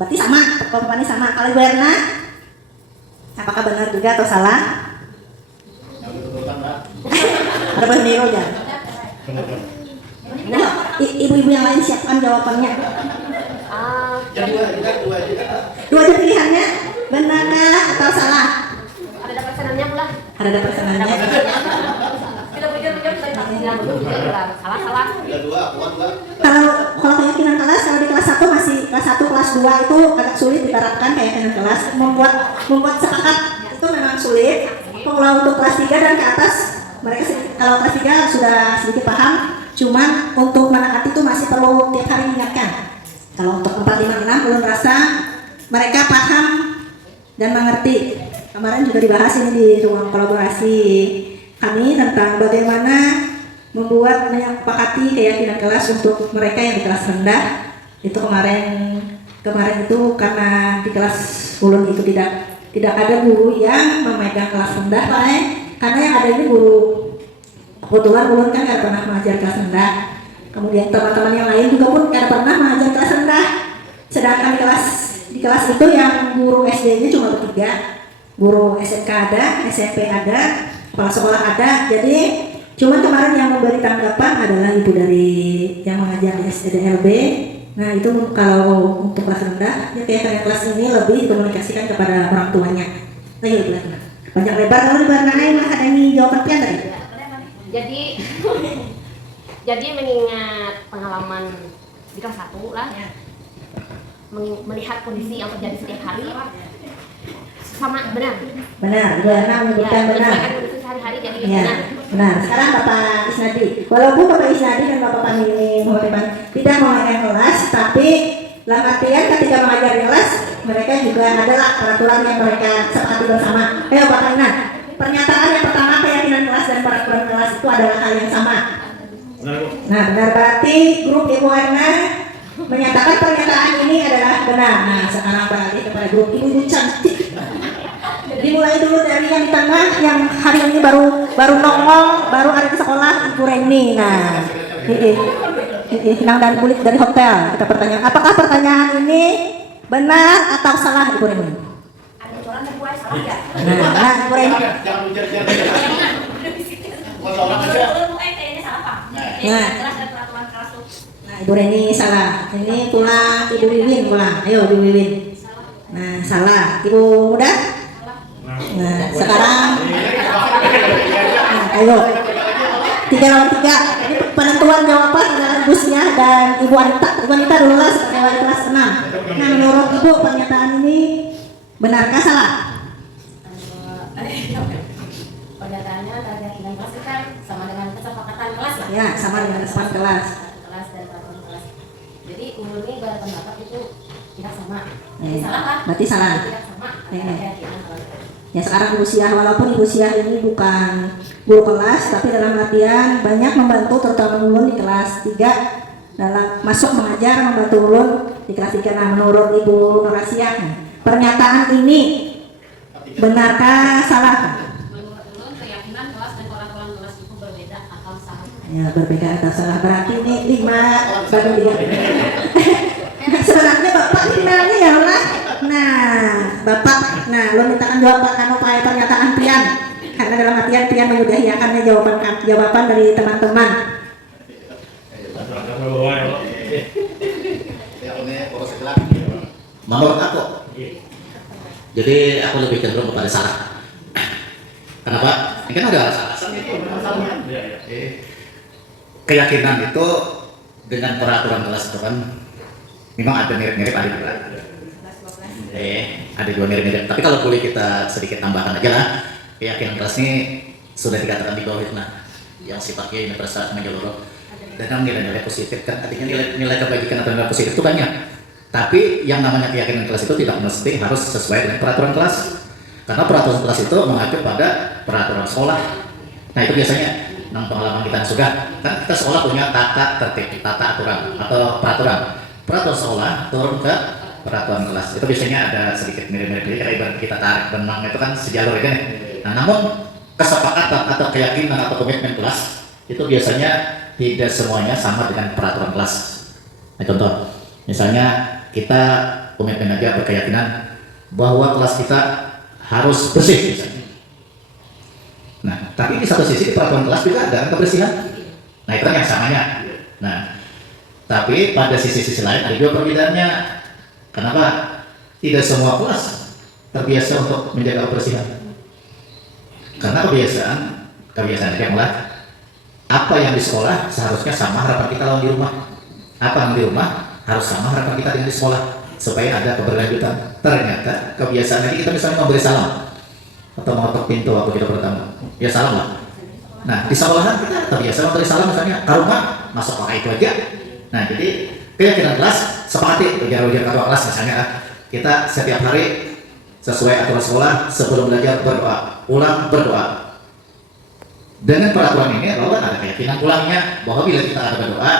Berarti sama, kalau Bapak ini sama. Kalau Ibu Erna, apakah benar juga atau salah? Ada biru ya. Nah, ibu-ibu yang lain siapkan jawabannya. Dua aja pilihannya, benarkah atau salah? Ada persenannya pula. Ada persenannya. Kita pikir-pikir salah. Kalau keyakinan kelas, kalau di kelas 1 masih kelas 1, kelas 2 itu agak sulit diterapkan keyakinan kelas. Membuat sepakat itu memang sulit. Kalau untuk kelas 3 dan ke atas, mereka kalau kelas 3 sudah sedikit paham. Cuman untuk menangkap itu masih perlu tiap hari diingatkan. Kalau untuk 4, 5, 6 belum rasa mereka paham dan mengerti. Kemarin juga dibahas ini di ruang kolaborasi kami tentang bagaimana membuat menyepakati keyakinan kelas untuk mereka yang di kelas rendah. Itu kemarin itu karena di kelas ulun itu tidak ada guru yang memegang kelas rendah, Pak. Karena yang ada ini guru, kebetulan ulun kan nggak pernah mengajar kelas rendah. Kemudian teman-teman yang lain juga pun nggak pernah mengajar kelas rendah. Sedangkan di kelas itu yang guru SD-nya cuma bertiga, guru SMK ada, SMP ada, kepala sekolah ada. Jadi cuman kemarin yang memberi tanggapan adalah ibu dari yang mengajar di SDLB. Nah itu kalau untuk kelas rendah, ya kayak kelas ini lebih dikomunikasikan kepada orang tuanya. Nah iya benar. Panjang lebar kalau di Barnai Mas ada ini jawaban pian tadi. Jadi mengingat pengalaman di kelas 1 lah, melihat kondisi yang terjadi setiap hari, sama benar. Benar, Bu Erna menyebutkan benar. Kondisi sehari-hari jadi Ya, benar. Sekarang Bapak Isnadi, walaupun Bapak Isnadi dan Bapak Panini tidak memegang kelas, tapi dalam artian ketika mengajar di kelas, mereka juga adalah peraturan yang mereka sepakati bersama. Ayo Pak Panina, pernyataan yang pertama keyakinan kelas dan peraturan kelas itu adalah hal yang sama. Nah, benar, berarti grup Ibu Erna menyatakan pernyataan ini adalah benar. Nah, sekarang beralih kepada grup Ibu cantik. Dimulai dulu dari yang di tengah yang hari ini baru nongol, baru ada di sekolah, Ibu Reni. Nah, Hinang dan Kulit dari hotel. Kita pertanyaan, apakah pertanyaan ini benar atau salah, Ibu Reni? ada orang yang buat salah ya. Nah, Ibu Reni. Nah, Ibu Reni salah. Ini pulang Ibu Wiwin pulang. Ayo Ibu Wiwin. Nah, salah. Ibu Muda? Nah, sekarang ayo 3 lawan 3. Ini penentuan jawaban adalah Ibu Siah dan Ibu Anita. Ibu Anita dulu lah sebagai wali kelas 6. Nah, menurut Ibu pernyataan ini benarkah salah? Pernyataannya keyakinan kelas itu kan sama dengan kesepakatan kelas lah. Ya, sama dengan kesepakatan kelas. Kelas dan peraturan kelas. Jadi umur ini berpendapat itu tidak sama. Jadi salah kan? Berarti salah. Tidak sama. Keyakinan kelas. Ya sekarang Ibu Siah, walaupun Ibu Siah ini bukan guru kelas, tapi dalam artian banyak membantu terutama ulun di kelas 3 dalam masuk mengajar, membantu ulun di kelas 3. Nah, menurut Ibu Norasiah, pernyataan ini benarkah salah? Menurut ulun keyakinan kelas dan peraturan kelas itu berbeda atau salah. Ya berbeda atau salah, berarti ini 5 bagi 3. Sebenarnya Bapak finalnya ya lah. Nah, Bapak, lu mintakan jawaban pernyataan Pian. Karena dalam artian Pian menyudahi akannya jawaban dari teman-teman. Menurut aku, jadi aku lebih cenderung kepada salah. Kenapa? Ini kan ada alasannya. Keyakinan itu dengan peraturan kelas itu kan memang ada mirip-mirip, ada juga. Ada dua mirip-mirip. Tapi kalau boleh kita sedikit tambahkan aja lah, keyakinan kelas ini sudah dikatakan di bawah nah, yang sifatnya universal menyeluruh dan nilai-nilai positif kan, artinya nilai kebajikan atau nilai positif itu banyak. Tapi yang namanya keyakinan kelas itu tidak mesti harus sesuai dengan peraturan kelas, karena peraturan kelas itu mengacu pada peraturan sekolah. Nah itu biasanya pengalaman kita sudah kan kita sekolah punya tata tertib, tata aturan atau peraturan sekolah turun ke peraturan kelas. Itu biasanya ada sedikit mirip-mirip, jadi ibarat kita tarik benang itu kan sejalur kan. Nah namun kesepakatan atau keyakinan atau komitmen kelas itu biasanya tidak semuanya sama dengan peraturan kelas. Nah contoh, misalnya kita komitmen aja berkeyakinan bahwa kelas kita harus bersih misalnya. Nah, tapi di satu sisi di peraturan kelas juga ada kebersihan. Nah, itu kan yang samanya. Nah, tapi pada sisi-sisi lain ada juga perbedaannya. Kenapa? Tidak semua kelas terbiasa untuk menjaga kebersihan. Karena kebiasaan aja malah apa yang di sekolah seharusnya sama harapan kita lawan di rumah. Apa yang di rumah harus sama harapan kita dengan di sekolah supaya ada keberlanjutan. Ternyata kebiasaan ini kita misalnya memberi salam atau mengetok pintu waktu kita bertamu, ya salam lah. Nah di sekolahan kita terbiasa memberi salam misalnya ke rumah masuk pakai itu aja. Nah jadi keyakinan kelas sepakati ujar-ujar ketua kelas misalnya kita setiap hari sesuai aturan sekolah sebelum belajar berdoa, ulang berdoa. Dengan peraturan ini lalu ada keyakinan pulangnya bahwa bila kita ada berdoa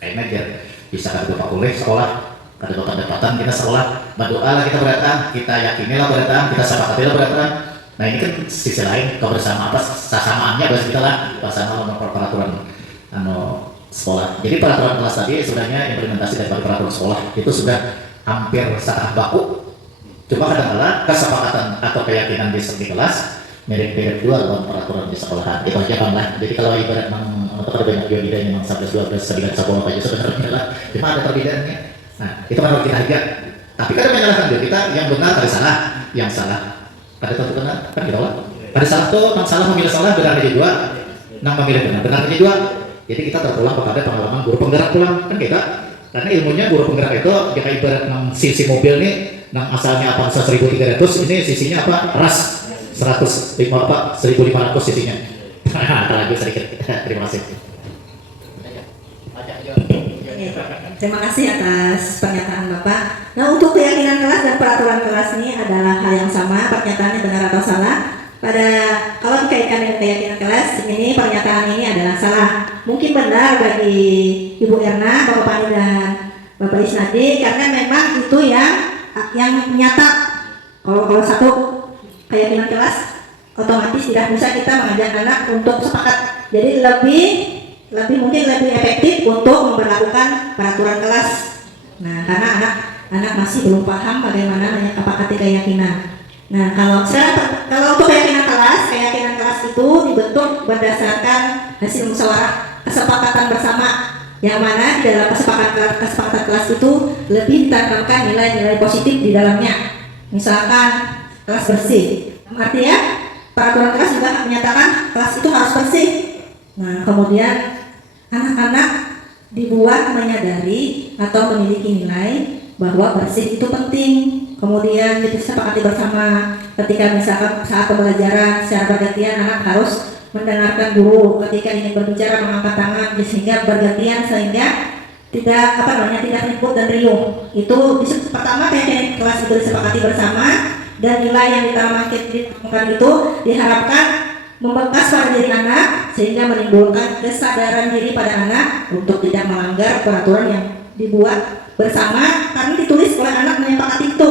kayak mejer bisa kada doa boleh sekolah kada doa pendapatan kita sekolah berdoa lah kita berdatang kita yakinilah berdatang kita sepakatilah berdatang. Nah ini kan sisi lain kebersamaan apa sesamaannya bahasa kita lah bersama peraturan sekolah. Jadi peraturan kelas tadi sebenarnya implementasi dari peraturan sekolah itu sudah hampir setengah baku. Cuma kadang-kadang kesepakatan atau keyakinan di kelas mirip-mirip dua dalam peraturan di sekolahan. Itu aja Bang lah. Jadi kalau ibarat untuk ada banyak bedanya memang 11, 12, 9, 10 aja sebenarnya lah. Cuma ada perbedaannya. Nah itu kan harus kita jaga. Tapi kadang menyalahkan juga kita yang benar ada salah, yang salah ada tentu benar kan kita lah. Ada salah tuh, yang salah memilih salah benar aja dua, yang memilih benar aja dua. Jadi kita terpulang kepada pengalaman guru penggerak pulang kan kita. Karena ilmunya guru penggerak itu dia ibarat sisi mobil nih, yang asalnya apa 1300 ini sisinya apa ras 105 apa 1500 sisinya. Lagi sedikit. Terima kasih. Terima kasih atas pernyataan Bapak. Nah, untuk keyakinan kelas dan peraturan kelas ini adalah hal yang sama, pernyataannya benar atau salah. Kalau dikaitkan dengan keyakinan kelas, ini pernyataan ini adalah salah. Mungkin benar bagi Ibu Erna, Bapak Pani dan Bapak Isnadi, karena memang itu yang nyata. Kalau satu keyakinan kelas, otomatis tidak bisa kita mengajak anak untuk sepakat. Jadi mungkin lebih efektif untuk memperlakukan peraturan kelas. Nah, karena anak masih belum paham bagaimana menyepakati keyakinan. Nah, kalau untuk keyakinan kelas itu dibentuk berdasarkan hasil musyawarah kesepakatan bersama, yang mana di dalam kesepakatan kelas itu lebih ditanamkan nilai-nilai positif di dalamnya. Misalkan kelas bersih, artinya peraturan kelas juga menyatakan kelas itu harus bersih. Nah, kemudian anak-anak dibuat menyadari atau memiliki nilai bahwa bersih itu penting. Kemudian disepakati bersama ketika misalkan saat pembelajaran secara bergantian anak harus mendengarkan guru ketika ingin berbicara mengangkat tangan sehingga bergantian sehingga tidak ribut dan riuh. Itu pertama keyakinan kelas itu disepakati bersama dan nilai yang ditanamkan itu diharapkan membekas pada diri anak sehingga menimbulkan kesadaran diri pada anak untuk tidak melanggar peraturan yang dibuat bersama karena ditulis oleh anak menyepakati itu.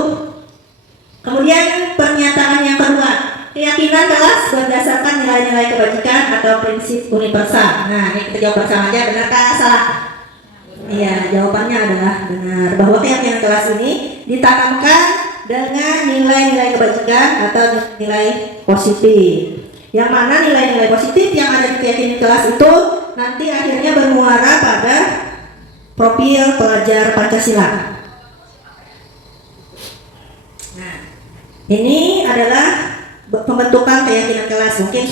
Kemudian pernyataan yang kedua, keyakinan kelas berdasarkan nilai-nilai kebajikan atau prinsip universal. Nah, ini kita jawab bersama aja, benarkah salah? Iya, jawabannya adalah benar, bahwa keyakinan kelas ini ditanamkan dengan nilai-nilai kebajikan atau nilai positif. Yang mana nilai-nilai positif yang ada di keyakinan kelas itu nanti akhirnya bermuara pada profil pelajar Pancasila. Nah, ini adalah pembentukan keyakinan kelas. Mungkin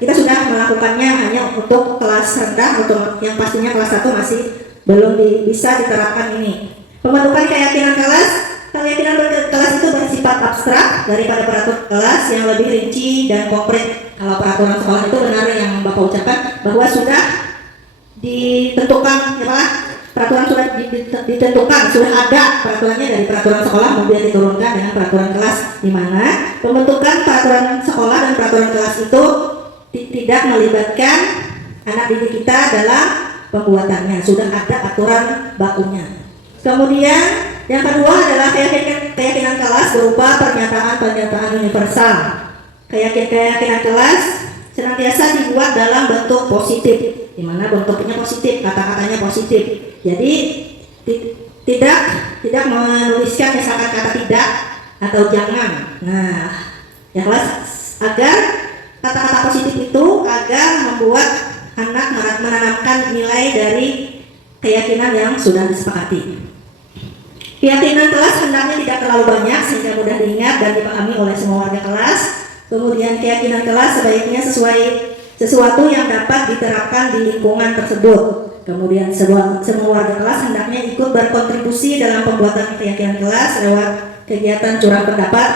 kita sudah melakukannya hanya untuk kelas rendah, untuk yang pastinya kelas 1 masih belum bisa diterapkan ini. Pembentukan keyakinan kelas itu bersifat abstrak daripada peraturan kelas yang lebih rinci dan konkret. Kalau peraturan sekolah itu benar yang Bapak ucapkan bahwa sudah ditentukan, peraturan sudah ditentukan, sudah ada peraturannya dari peraturan sekolah kemudian diturunkan dengan peraturan kelas, di mana pembentukan peraturan sekolah dan peraturan kelas itu tidak melibatkan anak didik kita dalam pembuatannya, sudah ada aturan bakunya. Kemudian yang kedua adalah keyakinan kelas berupa pernyataan-pernyataan universal. Keyakinan kelas senantiasa dibuat dalam bentuk positif, di mana bentuknya positif, kata-katanya positif. Jadi tidak menuliskan misalkan kata tidak atau jangan. Nah, yang kelas agar kata-kata positif itu agar membuat anak menanamkan nilai dari keyakinan yang sudah disepakati. Keyakinan kelas hendaknya tidak terlalu banyak sehingga mudah diingat dan dipahami oleh semua warga kelas. Kemudian keyakinan kelas sebaiknya sesuatu yang dapat diterapkan di lingkungan tersebut. Kemudian semua warga kelas hendaknya ikut berkontribusi dalam pembuatan keyakinan kelas lewat kegiatan curah pendapat.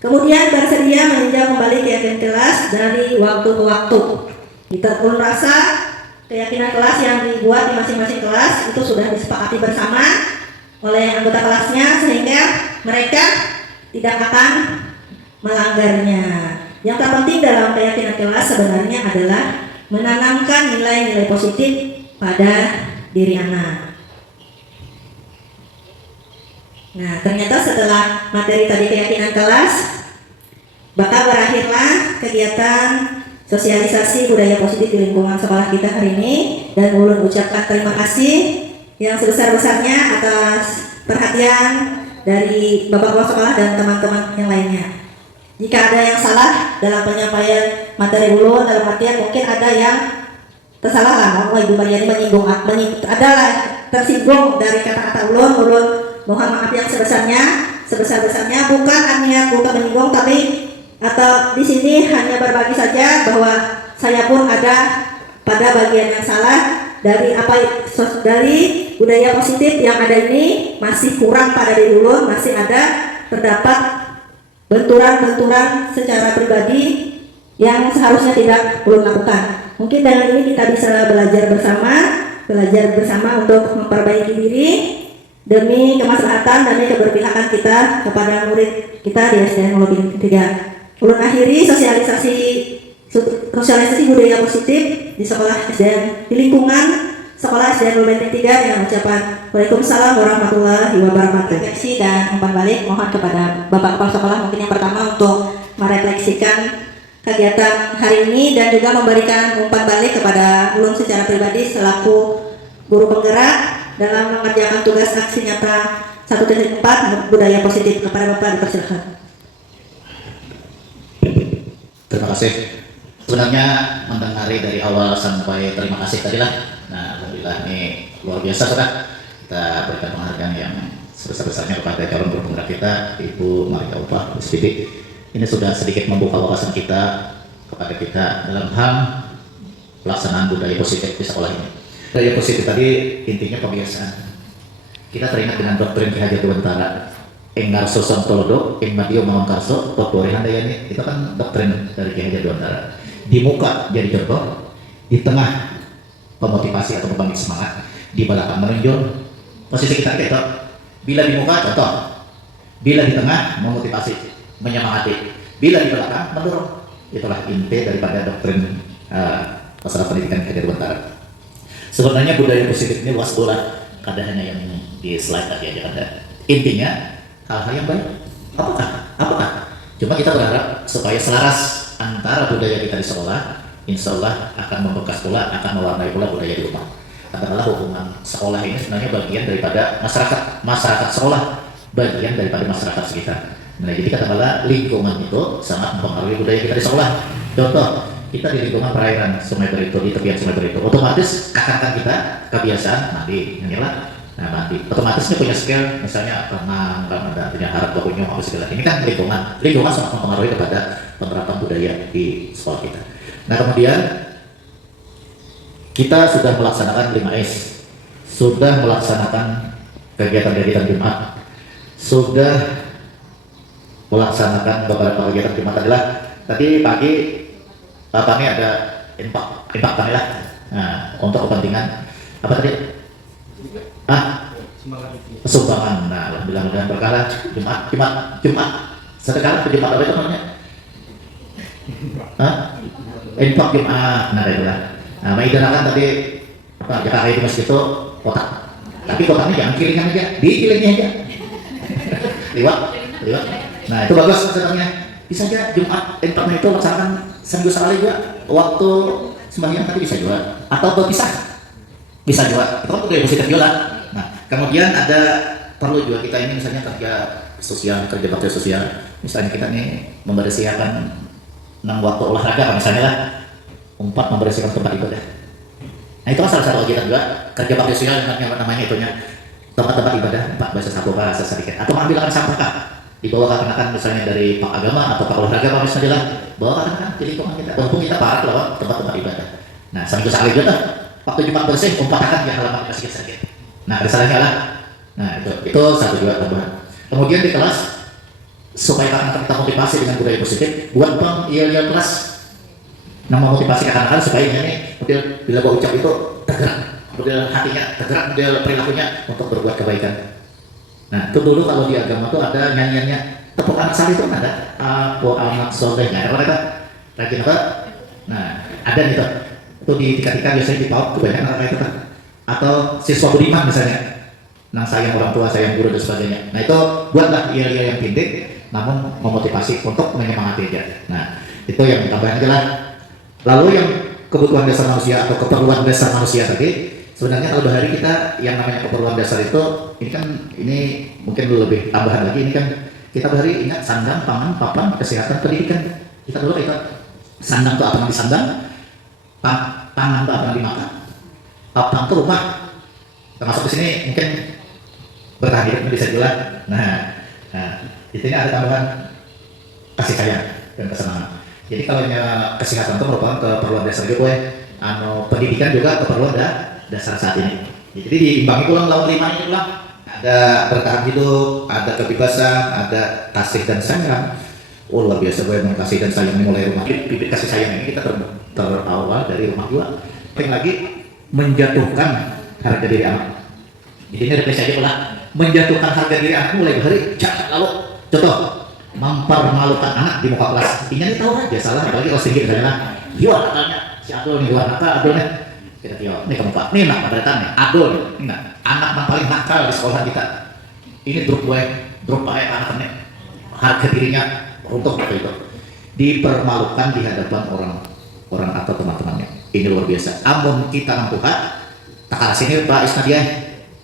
Kemudian bersedia meninjau kembali keyakinan kelas dari waktu ke waktu. Kita pun rasa keyakinan kelas yang dibuat di masing-masing kelas itu sudah disepakati bersama oleh anggota kelasnya sehingga mereka tidak akan melanggarnya. Yang terpenting dalam keyakinan kelas sebenarnya adalah menanamkan nilai-nilai positif pada diri anak. Nah, ternyata setelah materi tadi keyakinan kelas, bakal berakhirlah kegiatan sosialisasi budaya positif di lingkungan sekolah kita hari ini, dan ulun ucapkan terima kasih yang sebesar-besarnya atas perhatian dari Bapak Kepala Sekolah dan teman-teman yang lainnya. Jika ada yang salah dalam penyampaian materi ulun, dalam artian mungkin ada yang tersalah lah, Ibu Mariani menyinggung, adalah tersinggung dari kata-kata ulun mohon maaf yang sebesar-besarnya, bukan menyinggung, tapi atau di sini hanya berbagi saja bahwa saya pun ada pada bagian yang salah dari budaya positif yang ada ini, masih kurang pada diri ulun, masih terdapat benturan-benturan secara pribadi yang seharusnya tidak ulun lakukan. Mungkin dengan ini kita bisa belajar bersama untuk memperbaiki diri demi kemaslahatan dan keberpihakan kita kepada murid kita di SDN Hulu Bintang 3. Ulun akhiri sosialisasi budaya positif di sekolah SDN, di lingkungan sekolah SDN Hulu Bintang 3 dengan ucapan Waalaikumsalam warahmatullahi wabarakatuh. Refleksi dan umpan balik mohon kepada Bapak Kepala Sekolah, mungkin yang pertama untuk merefleksikan kegiatan hari ini dan juga memberikan umpan balik kepada ulun secara pribadi selaku guru penggerak dalam mengerjakan tugas aksi nyata 1.4 budaya positif. Kepada Bapak dipersilakan. Terima kasih. Sebenarnya mendengari dari awal sampai terima kasih tadi lah. Nah, alhamdulillah ini luar biasa sudah. Kita berikan penghargaan yang sebesar-besarnya kepada calon guru penggerak kita, Ibu Marika Upah, SPD. Ini sudah sedikit membuka wawasan kita kepada kita dalam hal pelaksanaan budaya positif di sekolah ini. Budaya positif tadi intinya kebiasaan. Kita teringat dengan doktrin Ki Hajar Dewantara. Engarso Santolodo, Madio Mangkarso, Topore Handayani, itu kan doktrin dari Ki Hajar Dewantara. Di muka jadi contoh, di tengah pemotivasi atau pembangkit semangat, di belakang menunjuk. Posisi kita itu, bila di muka contoh, bila di tengah memotivasi, menyemangati, bila di belakang mendorong. Itulah inti daripada doktrin masalah pendidikan Ki Hajar Dewantara. Sebenarnya budaya positif ini luas bola, kada hanya yang di slide tadi aja ada. Intinya hal-hal yang baik. Apakah? Cuma kita berharap supaya selaras antara budaya kita di sekolah, insya Allah akan membekas pula, akan mewarnai pula budaya di rumah. Katakanlah hubungan sekolah ini sebenarnya bagian daripada masyarakat sekolah, bagian daripada masyarakat sekitar. Nah, jadi katakanlah lingkungan itu sangat mempengaruhi budaya kita di sekolah. Contoh, kita di lingkungan perairan Sungai Berito, di tepian Sungai Berito, otomatis kakak kita kebiasaan mandi, inilah. Nah, mandi otomatis ini punya skill, misalnya renang, punya harap bakunya, apa segala. Ini kan lingkungan sangat mempengaruhi kepada penerapan budaya di sekolah kita. Nah, kemudian kita sudah melaksanakan 5S, sudah melaksanakan kegiatan Jumat, sudah melaksanakan beberapa kegiatan Jumat adalah tadi pagi kami ada impak kami lah. Nah, untuk kepentingan apa tadi? Sumbangan. Nah, alhamdulillah berkala Jumat. Sedekah ke Jumat apa itu namanya? Infak Jumat. Nah, itulah. Nah, mengidanakan tadi apa? Jakarta itu masih itu kotak. Tapi kotaknya jangan kiringan aja, dikilingnya aja. Liwat. Nah, itu bagus sebenarnya. Bisa aja Jumat infaknya itu laksanakan seminggu sekali juga. Waktu sembahyang tadi bisa juga. Atau berpisah. Bisa juga. Itu kan budaya positif juga. Nah, kemudian ada perlu juga kita ini misalnya kerja bakti sosial. Misalnya kita nih membersihkan 6 waktu olahraga misalnya lah, 4 membersihkan tempat ibadah. Nah, itu kan salah satu kegiatan juga kerja bakti sosial namanya itunya tempat-tempat ibadah, Pak bahasa satu bahasa sedikit. Atau mengambilkan sampah dibawa kan misalnya dari Pak Agama atau Pak Olahraga Pak misalnya lah, bawa kan di lingkungan kita. Walaupun kita parah lewat tempat-tempat ibadah. Nah, seminggu sekali juga waktu Jumat bersih umpamakan di halaman kita sedikit. Nah, ada salahnya lah. Nah, itu satu juga tambahan. Kemudian di kelas supaya anak-anak kita motivasi dengan budaya positif, buat iya kelas. Nah, memotivasi anak-anak supaya ini bila gua ucap itu tergerak, model hatinya tergerak, model perilakunya untuk berbuat kebaikan. Nah, itu dulu kalau di agama tuh ada nyanyiannya tepuk anak saleh itu ada apa anak soleh, nah, mereka rajin apa? Nah, ada nih tuh. Itu di tingkat-tingkat biasanya di PAUD kebanyakan anak kayak itu kan. Atau siswa budiman misalnya. Nah, sayang orang tua, sayang guru dan sebagainya. Nah, itu buatlah ia-ia yang pindik, namun memotivasi untuk menyemangati aja. Nah, itu yang ditambahkan aja lah. Lalu yang kebutuhan dasar manusia atau keperluan dasar manusia tadi, sebenarnya kalau hari kita yang namanya keperluan dasar itu, ini mungkin lebih tambahan lagi. Ini kan kita hari ingat sandang, pangan, papan, kesehatan, pendidikan. Kita dulu itu sandang itu apa yang disandang, pangan itu apa yang dimakan, papan itu rumah. Termasuk di sini mungkin bertahan hidup bisa jelas. Nah, di sini ada tambahan kasih sayang dan kesenangan. Jadi kalau kesehatan itu merupakan keperluan dasar juga, pendidikan juga keperluan dasar saat ini. Jadi diimbangi ulang lawan 5 ini ulang. Ada bertahan hidup, ada kebebasan, ada kasih dan sayang. Oh luar biasa gue yang kasih dan sayang mulai rumah. Bibit kasih sayang ini kita terawal dari rumah juga. Yang lagi menjatuhkan harga diri anak. Jadi ini refleksi aja pula. Menjatuhkan harga diri anak mulai dari lalu contoh mempermalukan anak di muka kelas. Ini tahu aja salah, apalagi kalau sedikit misalnya jual nakalnya si Adul nih, jual nakal Adul nih. Kita jual, nih kamu pak, nih nak pada nih Adul, nih nak anak yang paling nakal di sekolah kita. Ini drop baik anaknya, harga dirinya runtuh itu. Dipermalukan di hadapan orang atau teman-temannya. Ini luar biasa. Amun kita mampu tak sini Pak Isnadia,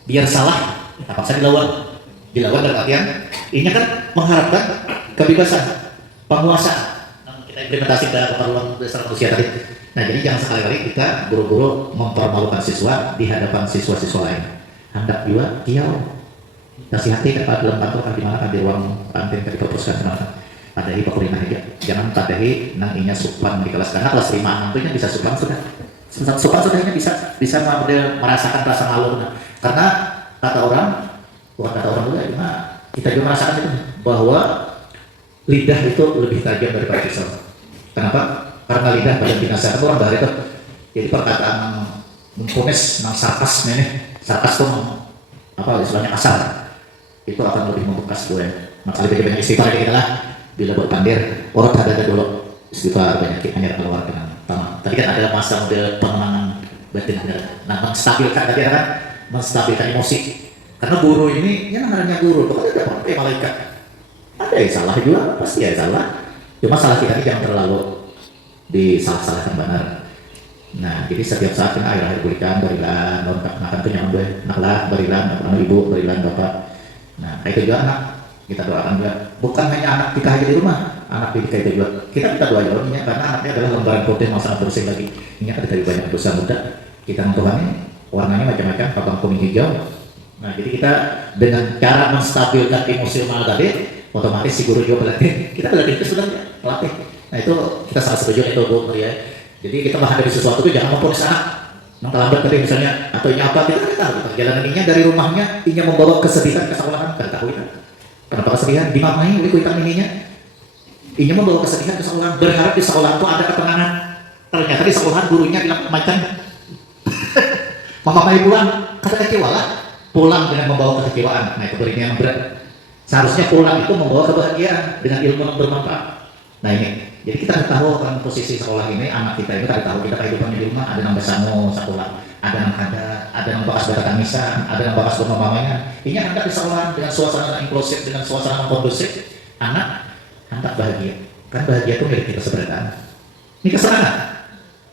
biar salah, terpaksa dilawan dalam artian ini kan mengharapkan kebebasan penguasaan kita implementasi pada keperluan dasar manusia tadi. Nah jadi jangan sekali-kali kita guru-guru mempermalukan siswa di hadapan siswa-siswa lain. Hendak juga kiau kasih hati kan dalam kantor di mana kan di ruang kantin ketika perpustakaan kemana padahi pakulina aja, jangan padahi nang inya supan di kelas, karena kelas 5 itu bisa supan sudah ini bisa merasakan rasa malu. Karena kata orang juga, cuma kita juga merasakan itu bahwa lidah itu lebih tajam daripada pisau. Kenapa? Karena lidah pada binasa itu orang bahari itu. Jadi perkataan mempunis nang sarkas itu apa istilahnya kasar, itu akan lebih membekas gue. Maka lebih banyak istighfar kita lah. Bila buat pandir, orang ada dulu istighfar banyak hanya keluar dengan taman. Tadi kan ada masa model penenangan batin, nah menstabilkan tadi kan menstabilkan emosi. Karena guru ini, ya namanya guru, itu kan tidak pakai malaikat. Ada yang salah juga, pasti ada yang salah. Cuma salah kita ini jangan terlalu disalah-salahkan benar. Nah, jadi setiap saat kena air berikan, berilan, makan kenyang gue, naklah, berilan, ibu, berilan, bapak. Nah, itu juga anak. Kita doakan juga, bukan hanya anak kita aja di rumah, anak kita itu juga. Kita doa juga, karena anaknya adalah lembaran putih yang sangat bersih lagi. Ini kan dari banyak dosa muda, kita mentuhannya, warnanya macam-macam, papang kuning hijau. Nah, jadi kita dengan cara menstabilkan emosional tadi, otomatis si guru juga berlatih. Kita berlatih itu sudah pelatih. Nah, itu kita sangat setuju itu Bu ya. Jadi kita menghadapi sesuatu itu jangan memponis anak. Yang terlambat tadi misalnya, atau ini apa, kita kan tahu. Perjalanan ininya dari rumahnya, ini membawa kesedihan ke sekolahan, kita tahu itu. Kenapa kesedihan? Dimaknai oleh kuitan ininya. Ini membawa kesedihan ke sekolahan, berharap di sekolah itu ada ketenangan. Ternyata di sekolahan gurunya bilang macam mama pulang, kata kecewa lah. Pulang dengan membawa kekecewaan. Nah itu berinya yang berat. Seharusnya pulang itu membawa kebahagiaan dengan ilmu yang bermanfaat. Nah ini, jadi kita tahu kan posisi sekolah ini, anak kita itu kita tahu kita kehidupannya di rumah ada yang bersama sekolah, ada yang bakas batakan misan, ada yang bakas mamanya. Ini hendak di sekolah dengan suasana inklusif, dengan suasana kondusif, anak hendak bahagia. Kan bahagia itu milik kita sebenarnya. Ini kesenangan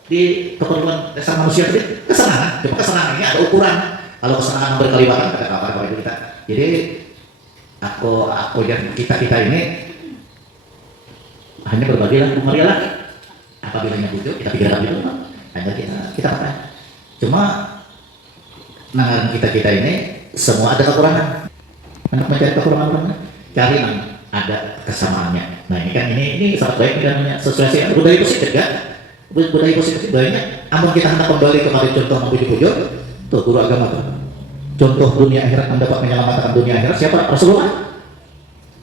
di keperluan dasar manusia tadi, kesenangan. Cuma kesenangan ini ada ukuran. Kalau kesenangan berkelimpahan pada kabar itu kita. Jadi aku dan kita ini hanya berbagilah lah. Apabila butuh kita pikirkan itu, hanya kita pakai. Cuma nangan kita ini semua ada kekurangan. Anak mencari kekurangan, cari yang ada kesamaannya. Nah ini kan ini sangat baik namanya sesuai budaya positif kan? Budaya positif banyak. Amun kita hendak kembali kepada contoh puji-puji, tuh guru agama tuh. Contoh dunia akhirat mendapat menyelamatkan dunia akhirat siapa? Rasulullah.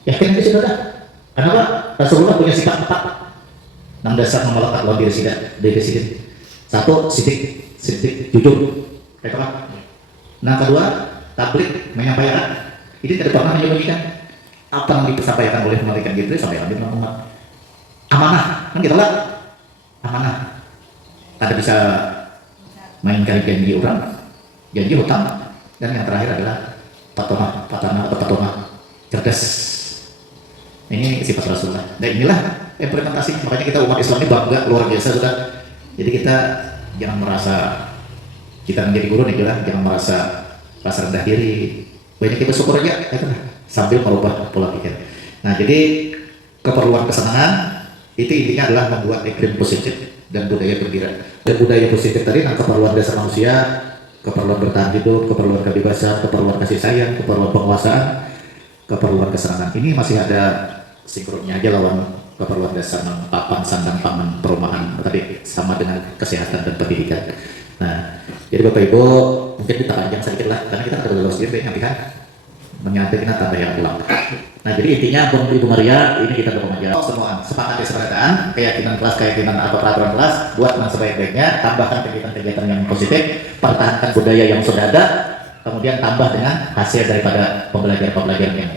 Yakin di situ dah. Kenapa? Rasulullah punya sifat 4. 6 dasar melekat lawan diri sidin. 1. Sidik jujur. Itu kan. Nah kedua, tabligh menyampaikan. Ini tidak pernah menyembunyikan apa yang disampaikan oleh malaikat Jibril sampai Nabi Muhammad. Amanah kan kita lah. amanah. Kada bisa mainkan janji orang, janji hutang, dan yang terakhir adalah patona cerdas. Ini sifat Rasulullah. Dan inilah implementasi. Makanya kita umat Islam ini bangga luar biasa sudah. Jadi kita jangan merasa kita menjadi guru nih, jangan merasa rasa rendah diri. Banyak kita bersyukur aja, sambil merubah pola pikir. Nah, jadi keperluan kesenangan itu intinya adalah membuat iklim positif dan budaya gembira. Dan budaya positif tadi, nah, keperluan dasar manusia, keperluan bertahan hidup, keperluan kebebasan, keperluan kasih sayang, keperluan penguasaan, keperluan kesenangan. Ini masih ada sinkronnya aja lawan keperluan dasar papan, sandang, pangan, perumahan tadi, sama dengan kesehatan dan pendidikan. Nah, jadi Bapak Ibu mungkin kita panjang sedikit lah, karena kita ada lulus juga kan menyampaikan tambah yang ulang. Nah, jadi intinya Ibu Maria ini kita berkomentar semua sepakat kesepakatan keyakinan atau peraturan kelas buat dengan sebaik-baiknya, tambahkan kegiatan-kegiatan yang positif, pertahankan budaya yang sudah ada, kemudian tambah dengan hasil daripada pembelajaran yang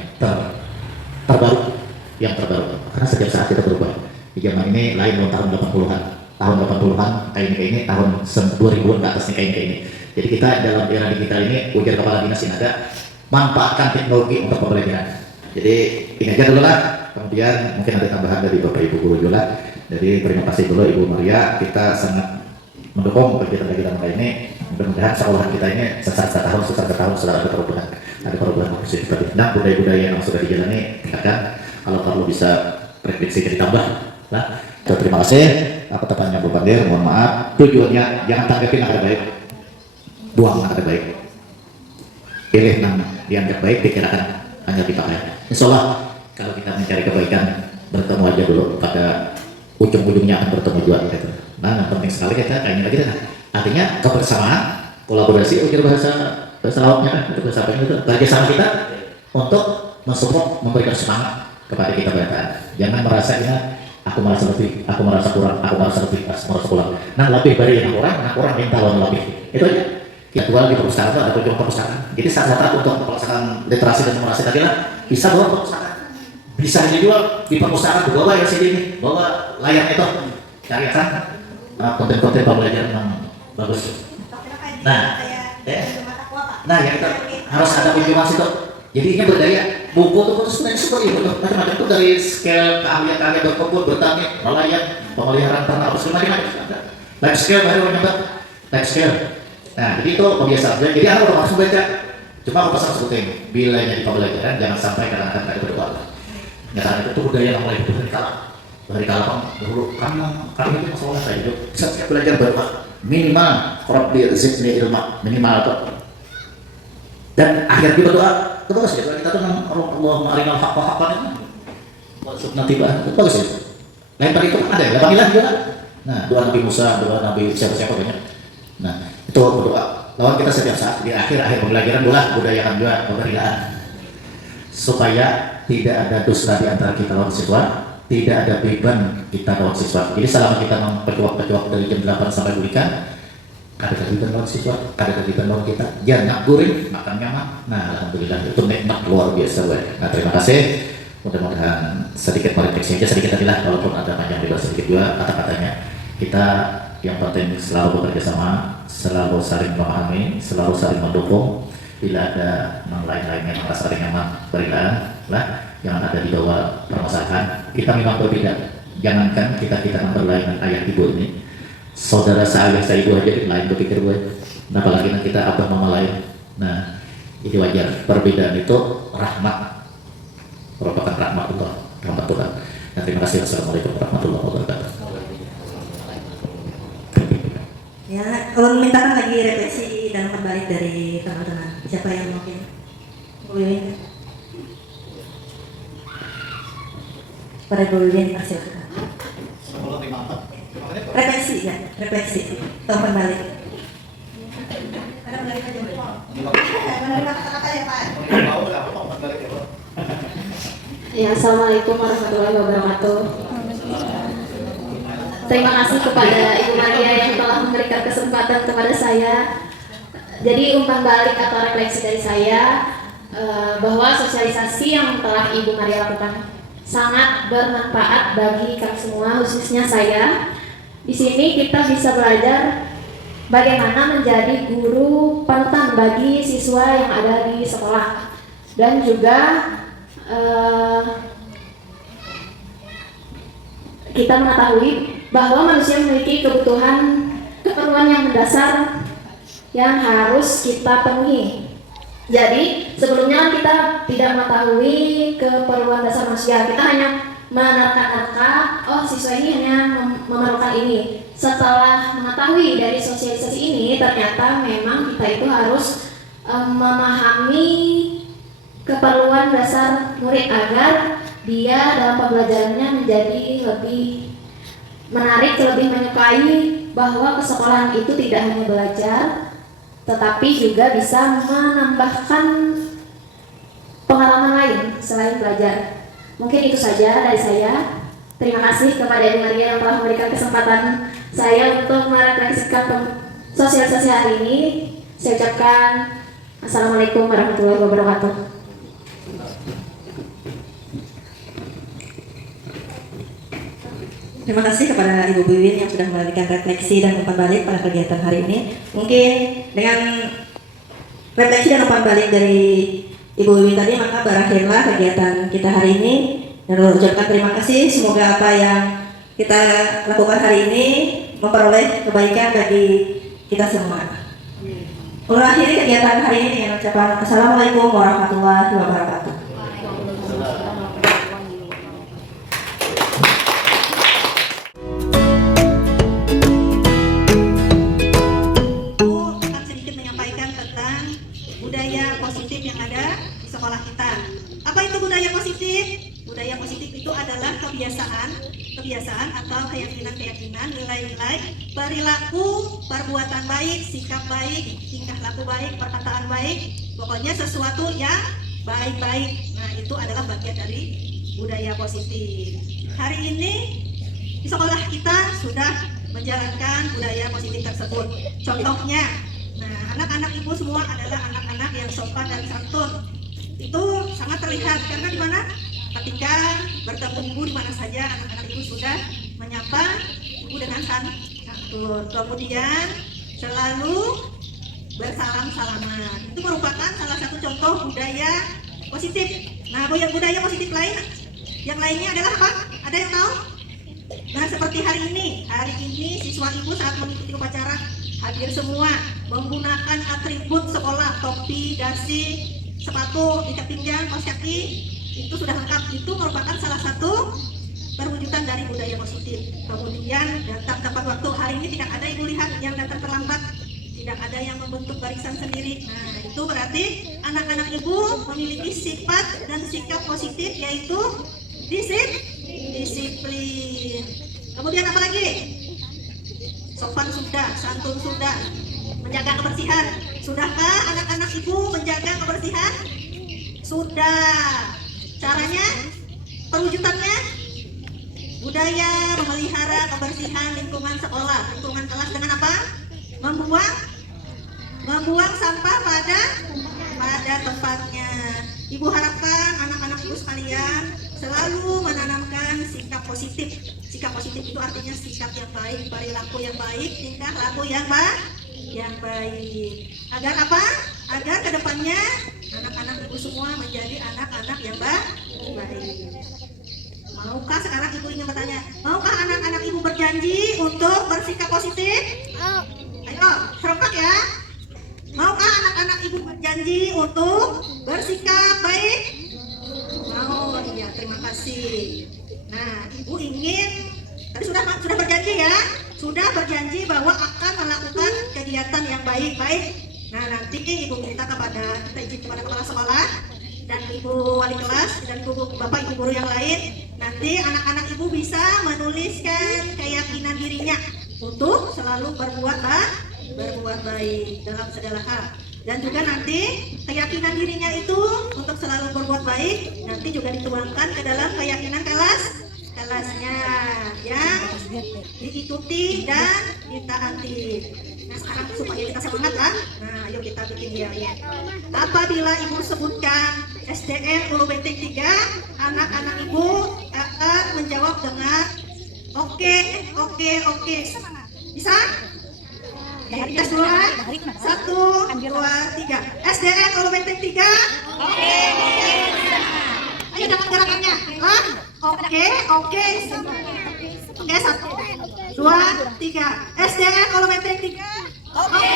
terbaru karena setiap saat kita berubah. Di zaman ini lain tahun 80-an kayak ini tahun 2000-an ke atas nih kayak ini. Jadi kita dalam era digital ini, ujar kepala dinas yang ada, manfaatkan teknologi untuk pembelajaran. Jadi ini aja dulu lah, kemudian mungkin ada tambahan dari Bapak Ibu Guru juga. Jadi terima kasih dulu Ibu Maria, kita sangat mendukung kegiatan-kegiatan kayak ini. Mudah-mudahan sekolahan kita ini sesar tahun sudah ada perubahan positif. Dan budaya-budaya yang sudah dijalani tingkatkan, kalau perlu bisa prediksi ditambah lah. Terima kasih. Apa tepatnya Bu Pandir, mohon maaf. Tujuannya jangan tanggapin yang baik, buang yang baik. Pilih yang dianggap baik, dikirakan hanya dipakai. Insya Allah kalau kita mencari kebaikan, bertemu aja dulu, pada ujung-ujungnya akan bertemu juga. Gitu. Nah, yang penting sekali kita kayaknya lagi kan. Artinya kebersamaan, kolaborasi, ujar bahasa lautnya, itu bahasa apa itu, kerjasama kita untuk mensupport, memberikan semangat kepada kita berada. Jangan merasa aku merasa lebih, aku merasa kurang, aku merasa lebih, aku merasa kurang. Nah, lebih dari yang kurang minta lawan lebih. Itu aja. Kita jual di perpustakaan itu ada kunjung perpustakaan. Jadi saat untuk pelaksanaan literasi dan numerasi tadi lah bisa bawa perpustakaan. Bisa dijual di perpustakaan, bawa ya CD ini, bawa layar itu, cari kan konten-konten pembelajaran yang bagus. Nah, yang itu harus ada kunjungan situ. Jadi ini berdaya. Buku itu sebenarnya seperti itu, macam-macam itu dari skill keahlian berkebun, bertani, nelayan, pemeliharaan ternak, apa segala macam. Life skill baru nyampe, life skill. Nah, jadi itu kebiasaan. Jadi aku udah langsung baca. Cuma aku pasang sebutin, bila jadi pembelajaran jangan sampai kadang-kadang ada berdoa. Nyata itu budaya yang mulai dari kala dahulu kami itu masalah saya itu setiap belajar berdoa minimal Rabbi zidni ilma, minimal itu. Dan akhir berdoa terus ya, kita tuh Allahumma arinal haqqa haqqan warzuqna tiba'ah. Itu bagus ya. Lain tadi itu ada ya, Bang juga. Nah, doa Nabi Musa, doa Nabi siapa-siapa banyak. Nah, itu berdoa. Lawan kita setiap saat di akhir pembelajaran budayakan juga pemberian supaya tidak ada dusta di antara kita lawan siswa, tidak ada beban kita lawan siswa. Jadi selama kita memperkuat dari jam 8 sampai bulikan, ada kegiatan lawan siswa, ada kegiatan lawan kita, jangan guring, makan nyaman. Nah, alhamdulillah itu nikmat luar biasa. Nah, terima kasih. Mudah-mudahan sedikit merefleksi aja sedikit tadi lah, walaupun ada panjang juga sedikit juga kata-katanya. Kita yang penting selalu bekerja sama, selalu saling memahami, selalu saling mendukung. Bila ada yang lain-lainnya yang merasa nyaman, berilah lah. Jangan ada di bawah permasalahan. Kita memang berbeda. Jangankan kita yang berlainan ayah ibu ini, saudara saya ibu aja lain berpikir gue. Nah, apalagi kita abah mama lain. Nah, ini wajar. Perbedaan itu rahmat, merupakan rahmat Tuhan. Nah, terima kasih. Assalamualaikum warahmatullahi wabarakatuh. Ya, kalau mintakan lagi refleksi dan kembali dari teman-teman. Siapa yang mungkin boleh? Pada dulunya kasih refleksi. Tahu kembali. Ya, assalamualaikum warahmatullahi wabarakatuh. Terima kasih kepada Ibu Maria yang telah memberikan kesempatan kepada saya. Jadi umpan balik atau refleksi dari saya bahwa sosialisasi yang telah Ibu Maria lakukan sangat bermanfaat bagi kami semua, khususnya saya. Di sini kita bisa belajar bagaimana menjadi guru panutan bagi siswa yang ada di sekolah, dan juga kita mengetahui bahwa manusia memiliki keperluan yang mendasar yang harus kita penuhi. Jadi sebelumnya kita tidak mengetahui keperluan dasar manusia, kita hanya menerka-nerka, oh siswa ini hanya memerlukan ini. Setelah mengetahui dari sosialisasi ini, ternyata memang kita itu harus memahami keperluan dasar murid agar dia dalam pembelajarannya menjadi lebih menarik, lebih menyukai bahwa kesekolahan itu tidak hanya belajar, tetapi juga bisa menambahkan pengalaman lain selain belajar. Mungkin itu saja dari saya. Terima kasih kepada Ibu Maria yang telah memberikan kesempatan saya untuk merefleksikan sosialisasi hari ini. Saya ucapkan Assalamualaikum warahmatullahi wabarakatuh. Terima kasih kepada Ibu Wiwin yang sudah memberikan refleksi dan umpan balik pada kegiatan hari ini. Mungkin dengan refleksi dan umpan balik dari Ibu Wiwin tadi, maka berakhirlah kegiatan kita hari ini. Dan ucapkan terima kasih, semoga apa yang kita lakukan hari ini memperoleh kebaikan bagi kita semua. Ulun akhiri kegiatan hari ini dengan ucapan Assalamualaikum warahmatullahi wabarakatuh. Akan sedikit menyampaikan tentang budaya positif yang ada di sekolah kita. Apa itu budaya positif? Budaya positif itu adalah kebiasaan atau keyakinan, nilai-nilai, perilaku, perbuatan baik, sikap baik, tingkah laku baik, perkataan baik, pokoknya sesuatu yang baik-baik. Nah, itu adalah bagian dari budaya positif. Hari ini di sekolah kita sudah menjalankan budaya positif tersebut. Contohnya, nah, anak-anak ibu semua adalah anak-anak yang sopan dan santun. Itu sangat terlihat karena di mana ketika bertemu ibu di mana saja anak-anak ibu sudah menyapa ibu dengan santun. Kemudian selalu bersalam-salaman. Itu merupakan salah satu contoh budaya positif. Nah, budaya positif lain yang lainnya adalah apa? Ada yang tahu? Nah, seperti hari ini siswa ibu saat mengikuti upacara hadir semua menggunakan atribut sekolah, topi, dasi, sepatu, ikat pinggang, kaos kaki, itu sudah lengkap. Itu merupakan salah satu perwujudan dari budaya positif. Kemudian datang tepat waktu. Hari ini tidak ada ibu lihat yang datang terlambat, tidak ada yang membentuk barisan sendiri. Nah, itu berarti anak-anak ibu memiliki sifat dan sikap positif, yaitu disiplin. Kemudian apa lagi? Sopan sudah, santun sudah, menjaga kebersihan. Sudahkah anak-anak ibu menjaga kebersihan? Sudah. Caranya, perwujudannya, budaya memelihara kebersihan lingkungan sekolah, lingkungan kelas dengan apa? Membuang sampah pada tempatnya. Ibu harapkan anak-anak ibu sekalian selalu menanamkan sikap positif. Sikap positif itu artinya sikap yang baik, perilaku yang baik, tingkah laku yang baik. Agar apa? Agar kedepannya anak-anak ibu semua menjadi anak-anak yang baik. Maukah sekarang ibu ingin bertanya, maukah anak-anak ibu berjanji untuk bersikap positif? Ayo, serempak ya. Maukah anak-anak ibu berjanji untuk bersikap baik? Mau, iya, terima kasih. Nah, ibu ingin, tadi sudah berjanji ya? Sudah berjanji bahwa akan melakukan kegiatan yang baik-baik. Nah, nanti ibu minta kita izin kepada kepala sekolah dan ibu wali kelas dan bapak ibu guru yang lain. Nanti anak-anak ibu bisa menuliskan keyakinan dirinya untuk selalu berbuat baik dalam segala hal. Dan juga nanti keyakinan dirinya itu untuk selalu berbuat baik nanti juga dituangkan ke dalam keyakinan kelasnya yang diikuti dan ditaati. Nah, sekarang supaya kita semangat kan? Nah, ayo kita bikin ya. Apabila ibu sebutkan SDN Ulu Benteng 3, anak-anak ibu akan menjawab dengan Oke. Bisa? Kita duluan. 1, 2, 3. SDN Volume 3. Oke. Ayo dapat gerakannya. Oke. Oke, 1, 2, 3. SDN Volume 3. Oke.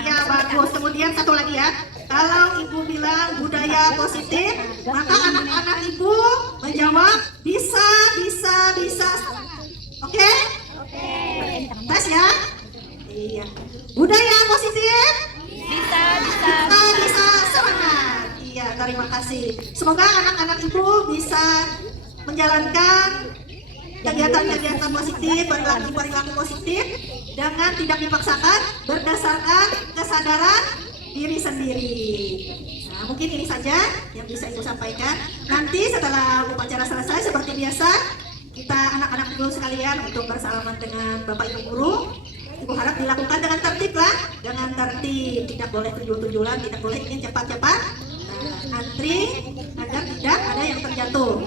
Iya, bagus. Kemudian satu lagi ya. Kalau ibu bilang budaya positif, maka anak-anak ibu menjawab bisa. Oke? Tes ya. Iya. Budaya positif. Bisa. Semangat. Iya, terima kasih. Semoga anak-anak ibu bisa menjalankan kegiatan-kegiatan positif, perilaku positif dengan tidak dipaksakan, berdasarkan kesadaran diri sendiri. Nah, mungkin ini saja yang bisa ibu sampaikan. Nanti setelah upacara selesai, seperti biasa, kita anak-anak ibu sekalian untuk bersalaman dengan bapak ibu guru. Ibu harap dilakukan dengan tertib lah, dengan tertib, tidak boleh tujuan, tidak boleh ingin cepat-cepat. Antri agar tidak ada yang terjatuh.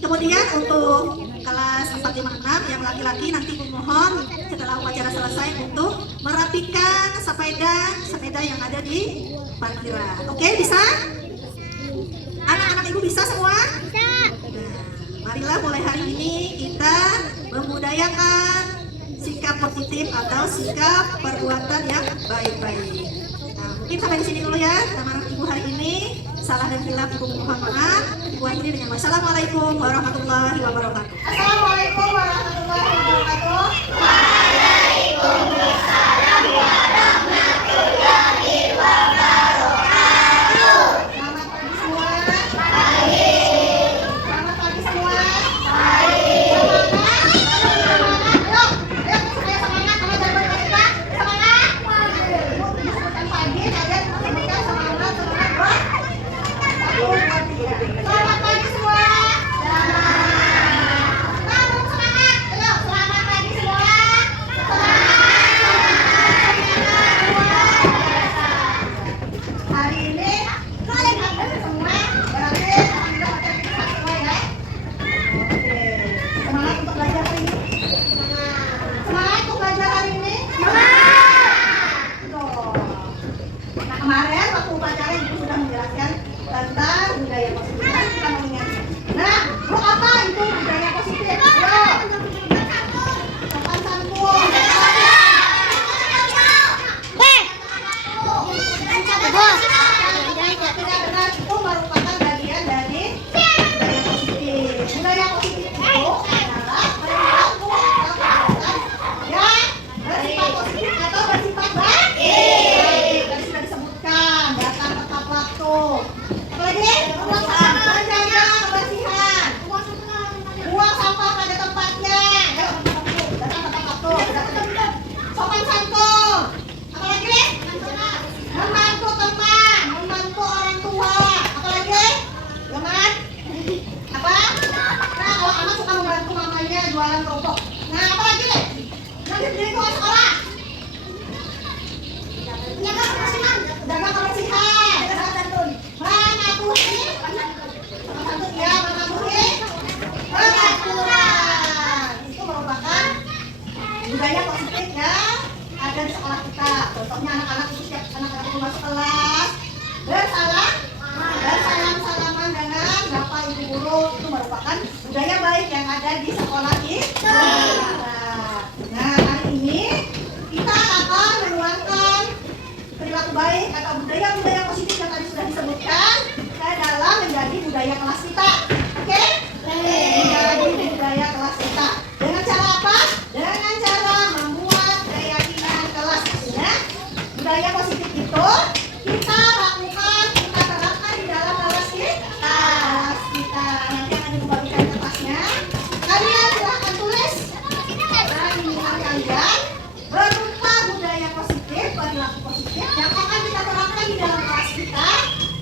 Kemudian untuk kelas 456 yang laki-laki nanti mohon setelah upacara selesai untuk merapikan sepeda yang ada di parkiran. Oke, bisa? Anak-anak ibu bisa semua? Bisa. Nah, marilah mulai hari ini kita membudayakan sikap positif atau sikap perbuatan yang baik-baik. Nah, mungkin sampai di sini dulu ya teman-teman ibu hari ini. Salah dan hilaf ibu mohon maaf. Ibu akhiri dengan wassalamualaikum warahmatullahi wabarakatuh. Assalamualaikum warahmatullahi wabarakatuh. Waalaikumsalam warahmatullahi wabarakatuh. Selamat pagi semua. Selamat pagi semua. Budaya positif ya ada di sekolah kita. Contohnya anak-anak itu setiap anak-anak itu masuk kelas bersalam-salaman dengan bapak ibu guru, itu merupakan budaya baik yang ada di sekolah kita. Nah, hari ini kita akan menuangkan perilaku baik atau budaya-budaya positif yang tadi sudah disebutkan ke dalam menjadi budaya kelas kita. Oke? Menjadi budaya kelas kita. Dengan cara apa? Dengan cara membuat keyakinan kelas. Ya? Budaya positif itu kita lakukan, kita terapkan di dalam kelas kita. Nanti akan dibagikan kertasnya. Kalian silahkan tulis keinginan kalian berupa budaya positif, perilaku positif yang akan kita terapkan di dalam kelas kita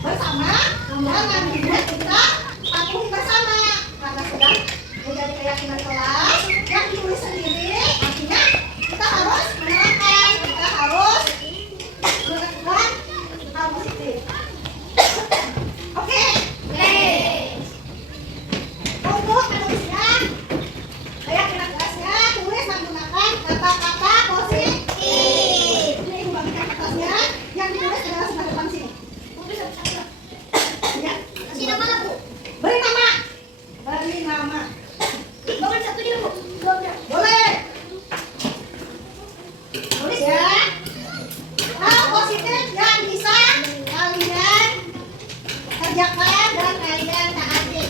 bersama dengan dibuat kita patuhi bersama karena sudah menjadi keyakinan kelas yang ditulis sendiri. Artinya kita harus menerapkan, kita harus melakukan hal positif. Oke. Untuk menulisnya kerjakan dan kalian taati.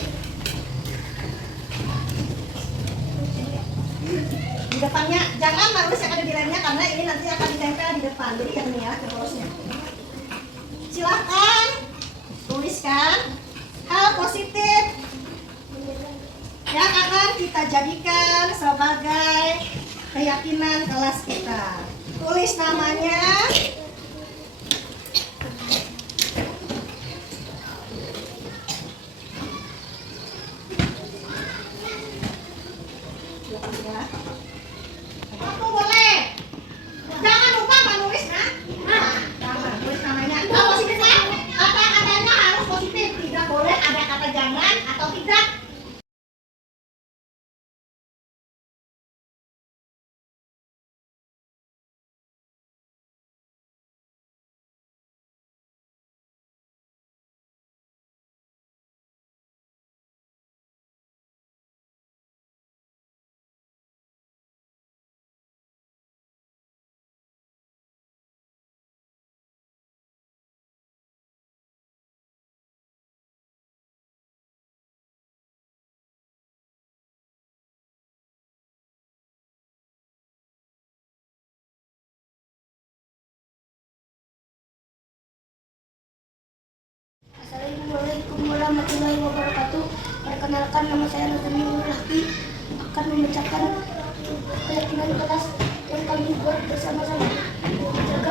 Di depannya, jangan menulis yang ada di lemnya karena ini nanti akan ditempel di depan. Jadi jangan ya, terusnya. Silakan tuliskan hal positif yang akan kita jadikan sebagai keyakinan kelas kita. Tulis namanya, aku boleh. Jangan lupa menulis jangan tulis namanya. Kalau positif kan, kata-katanya harus positif. Tidak boleh ada kata jangan atau tidak. Assalamualaikum warahmatullahi wabarakatuh. Perkenalkan, nama saya Nathaniel Rahki, akan membacakan keyakinan kelas yang kami buat bersama-sama. Jaga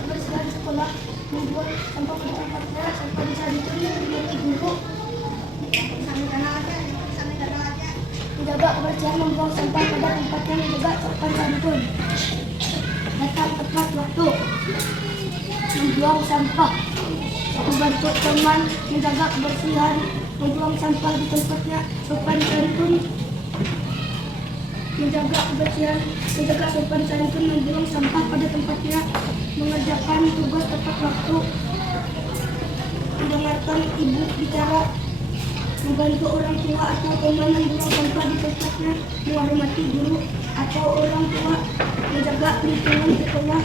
kebersihan sekolah, membuat sampah pada tempatnya, sampah disadari dimiliki guru. Menjaga kebersihan, membuang sampah pada tempatnya, menjaga sopan santun. Datang tepat waktu, membuang sampah, membantu teman, menjaga kebersihan, membuang sampah di tempatnya, sopan santun, menjaga kebersihan, menjaga sopan santun, membuang sampah pada tempatnya, mengerjakan tugas tepat waktu, mendengarkan ibu bicara, membantu orang tua atau teman membuang sampah di tempatnya, menghormati guru atau orang tua, menjaga lingkungan sekolah,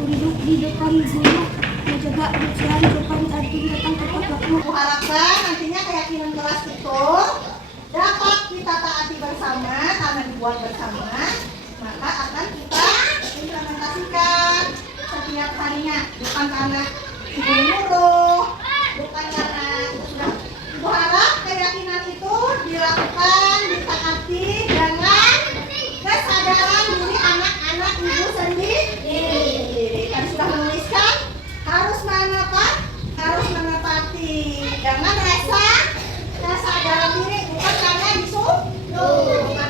duduk di depan guru, menjaga kebersihan, sopan santun, datang tepat waktu. Aku harapkan nantinya keyakinan kelas itu dapat kita taati bersama karena dibuat bersama, maka akan kita implementasikan setiap harinya, bukan karena ibu nyuruh, bukan karena sudah. Ibu harap keyakinan itu dilakukan, ditaati dengan kesadaran diri anak-anak ibu sendiri. Kan sudah menuliskan, harus menepati dengan rasa kesadaran diri, bukan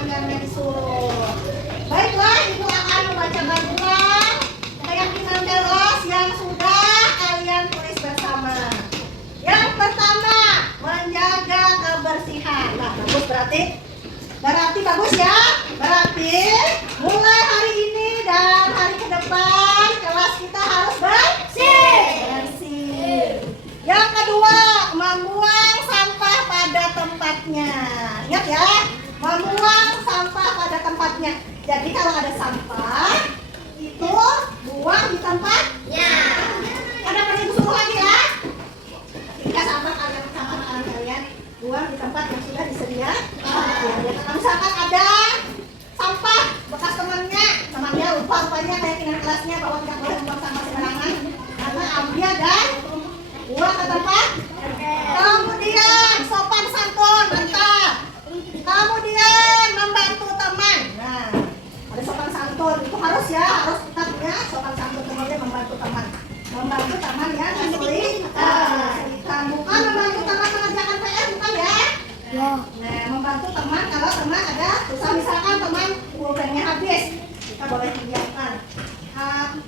karena disuruh. Baiklah, ibu akan membacakan ulang keyakinan kelas yang sudah kalian tulis bersama. Yang pertama, menjaga kebersihan. Nah, bagus berarti bagus ya. Berarti mulai hari ini dan hari ke depan kelas kita harus bersih. Yang kedua, membuang sampah pada tempatnya. Ingat ya, membuang sampah pada tempatnya. Jadi kalau ada sampah itu buang di tempatnya. Ada perlu suruh lagi ya. Ketika sampah kalian buang di tempat yang sudah disediakan. Kalau misalkan ada sampah bekas temannya lupa rupanya keyakinan kelasnya bahwa tidak boleh membuang sampah sembarangan, karena ambil dan buang ke tempat. Kemudian sopan santun, mantap. Kemudian membantu teman. Nah, ada sopan santun itu harus kita punya sopan santun. Kemudian membantu teman yang kesulitan. Bukan membantu teman mengerjakan PR, bukan ya? Ya. Nah, membantu teman kalau teman ada susah, misalkan teman pulpennya habis, kita boleh pinjamkan.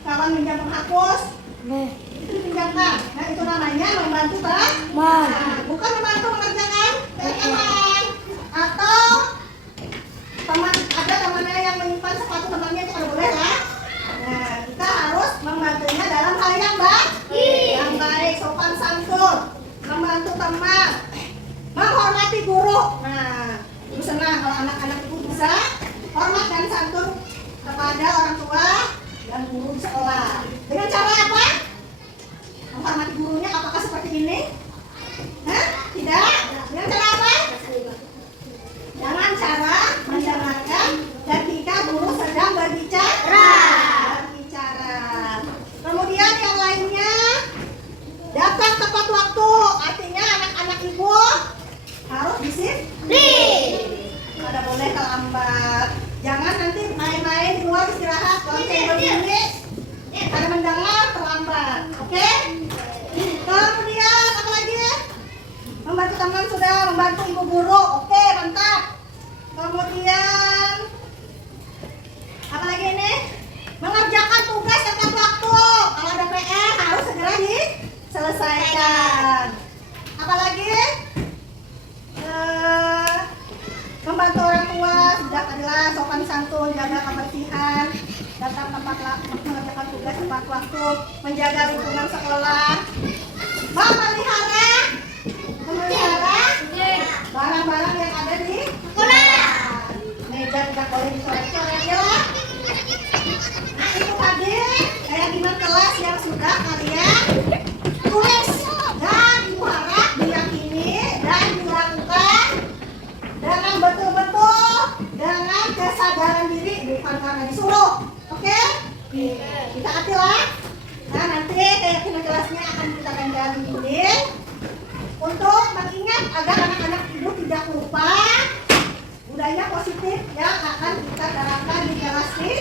Kawan minjam penghapus, itu dipinjamkan. Nah, itu namanya membantu teman. Nah, bukan membantu mengerjakan PR teman. Atau ada temannya yang menyimpan sepatu temannya, itu kan boleh lah. Nah, kita harus membantunya dalam hal yang baik, sopan santun, membantu teman, menghormati guru. Nah, ibu senang kalau anak-anak ibu bisa hormat dan santun kepada orang tua dan guru di sekolah. Dengan cara apa? Oke? Kemudian apa lagi? Membantu teman sudah, membantu ibu guru. Oke, mantap. Kemudian apa lagi ini? Mengerjakan tugas tepat waktu. Kalau ada PR harus segera diselesaikan. Apa lagi? Membantu orang tua sudah adalah sopan santun, jaga kebersihan, datang tepat waktu, mengerjakan tugas tepat waktu, menjaga lingkungan sekolah, memelihara barang-barang yang ada di sekolah. Meja tidak boleh dicoret-coret ya. Nah itu tadi kayak gimana kelas yang sudah kalian tulis dan ibu harap diyakini dan dilakukan dengan betul-betul dengan kesadaran diri, bukan karena disuruh. Oke? Kita hatilah. Nah nanti keyakinan kelasnya akan kita ganjal ini untuk mengingat agar anak-anak itu tidak lupa budaya positif yang akan kita terapkan di kelas ini.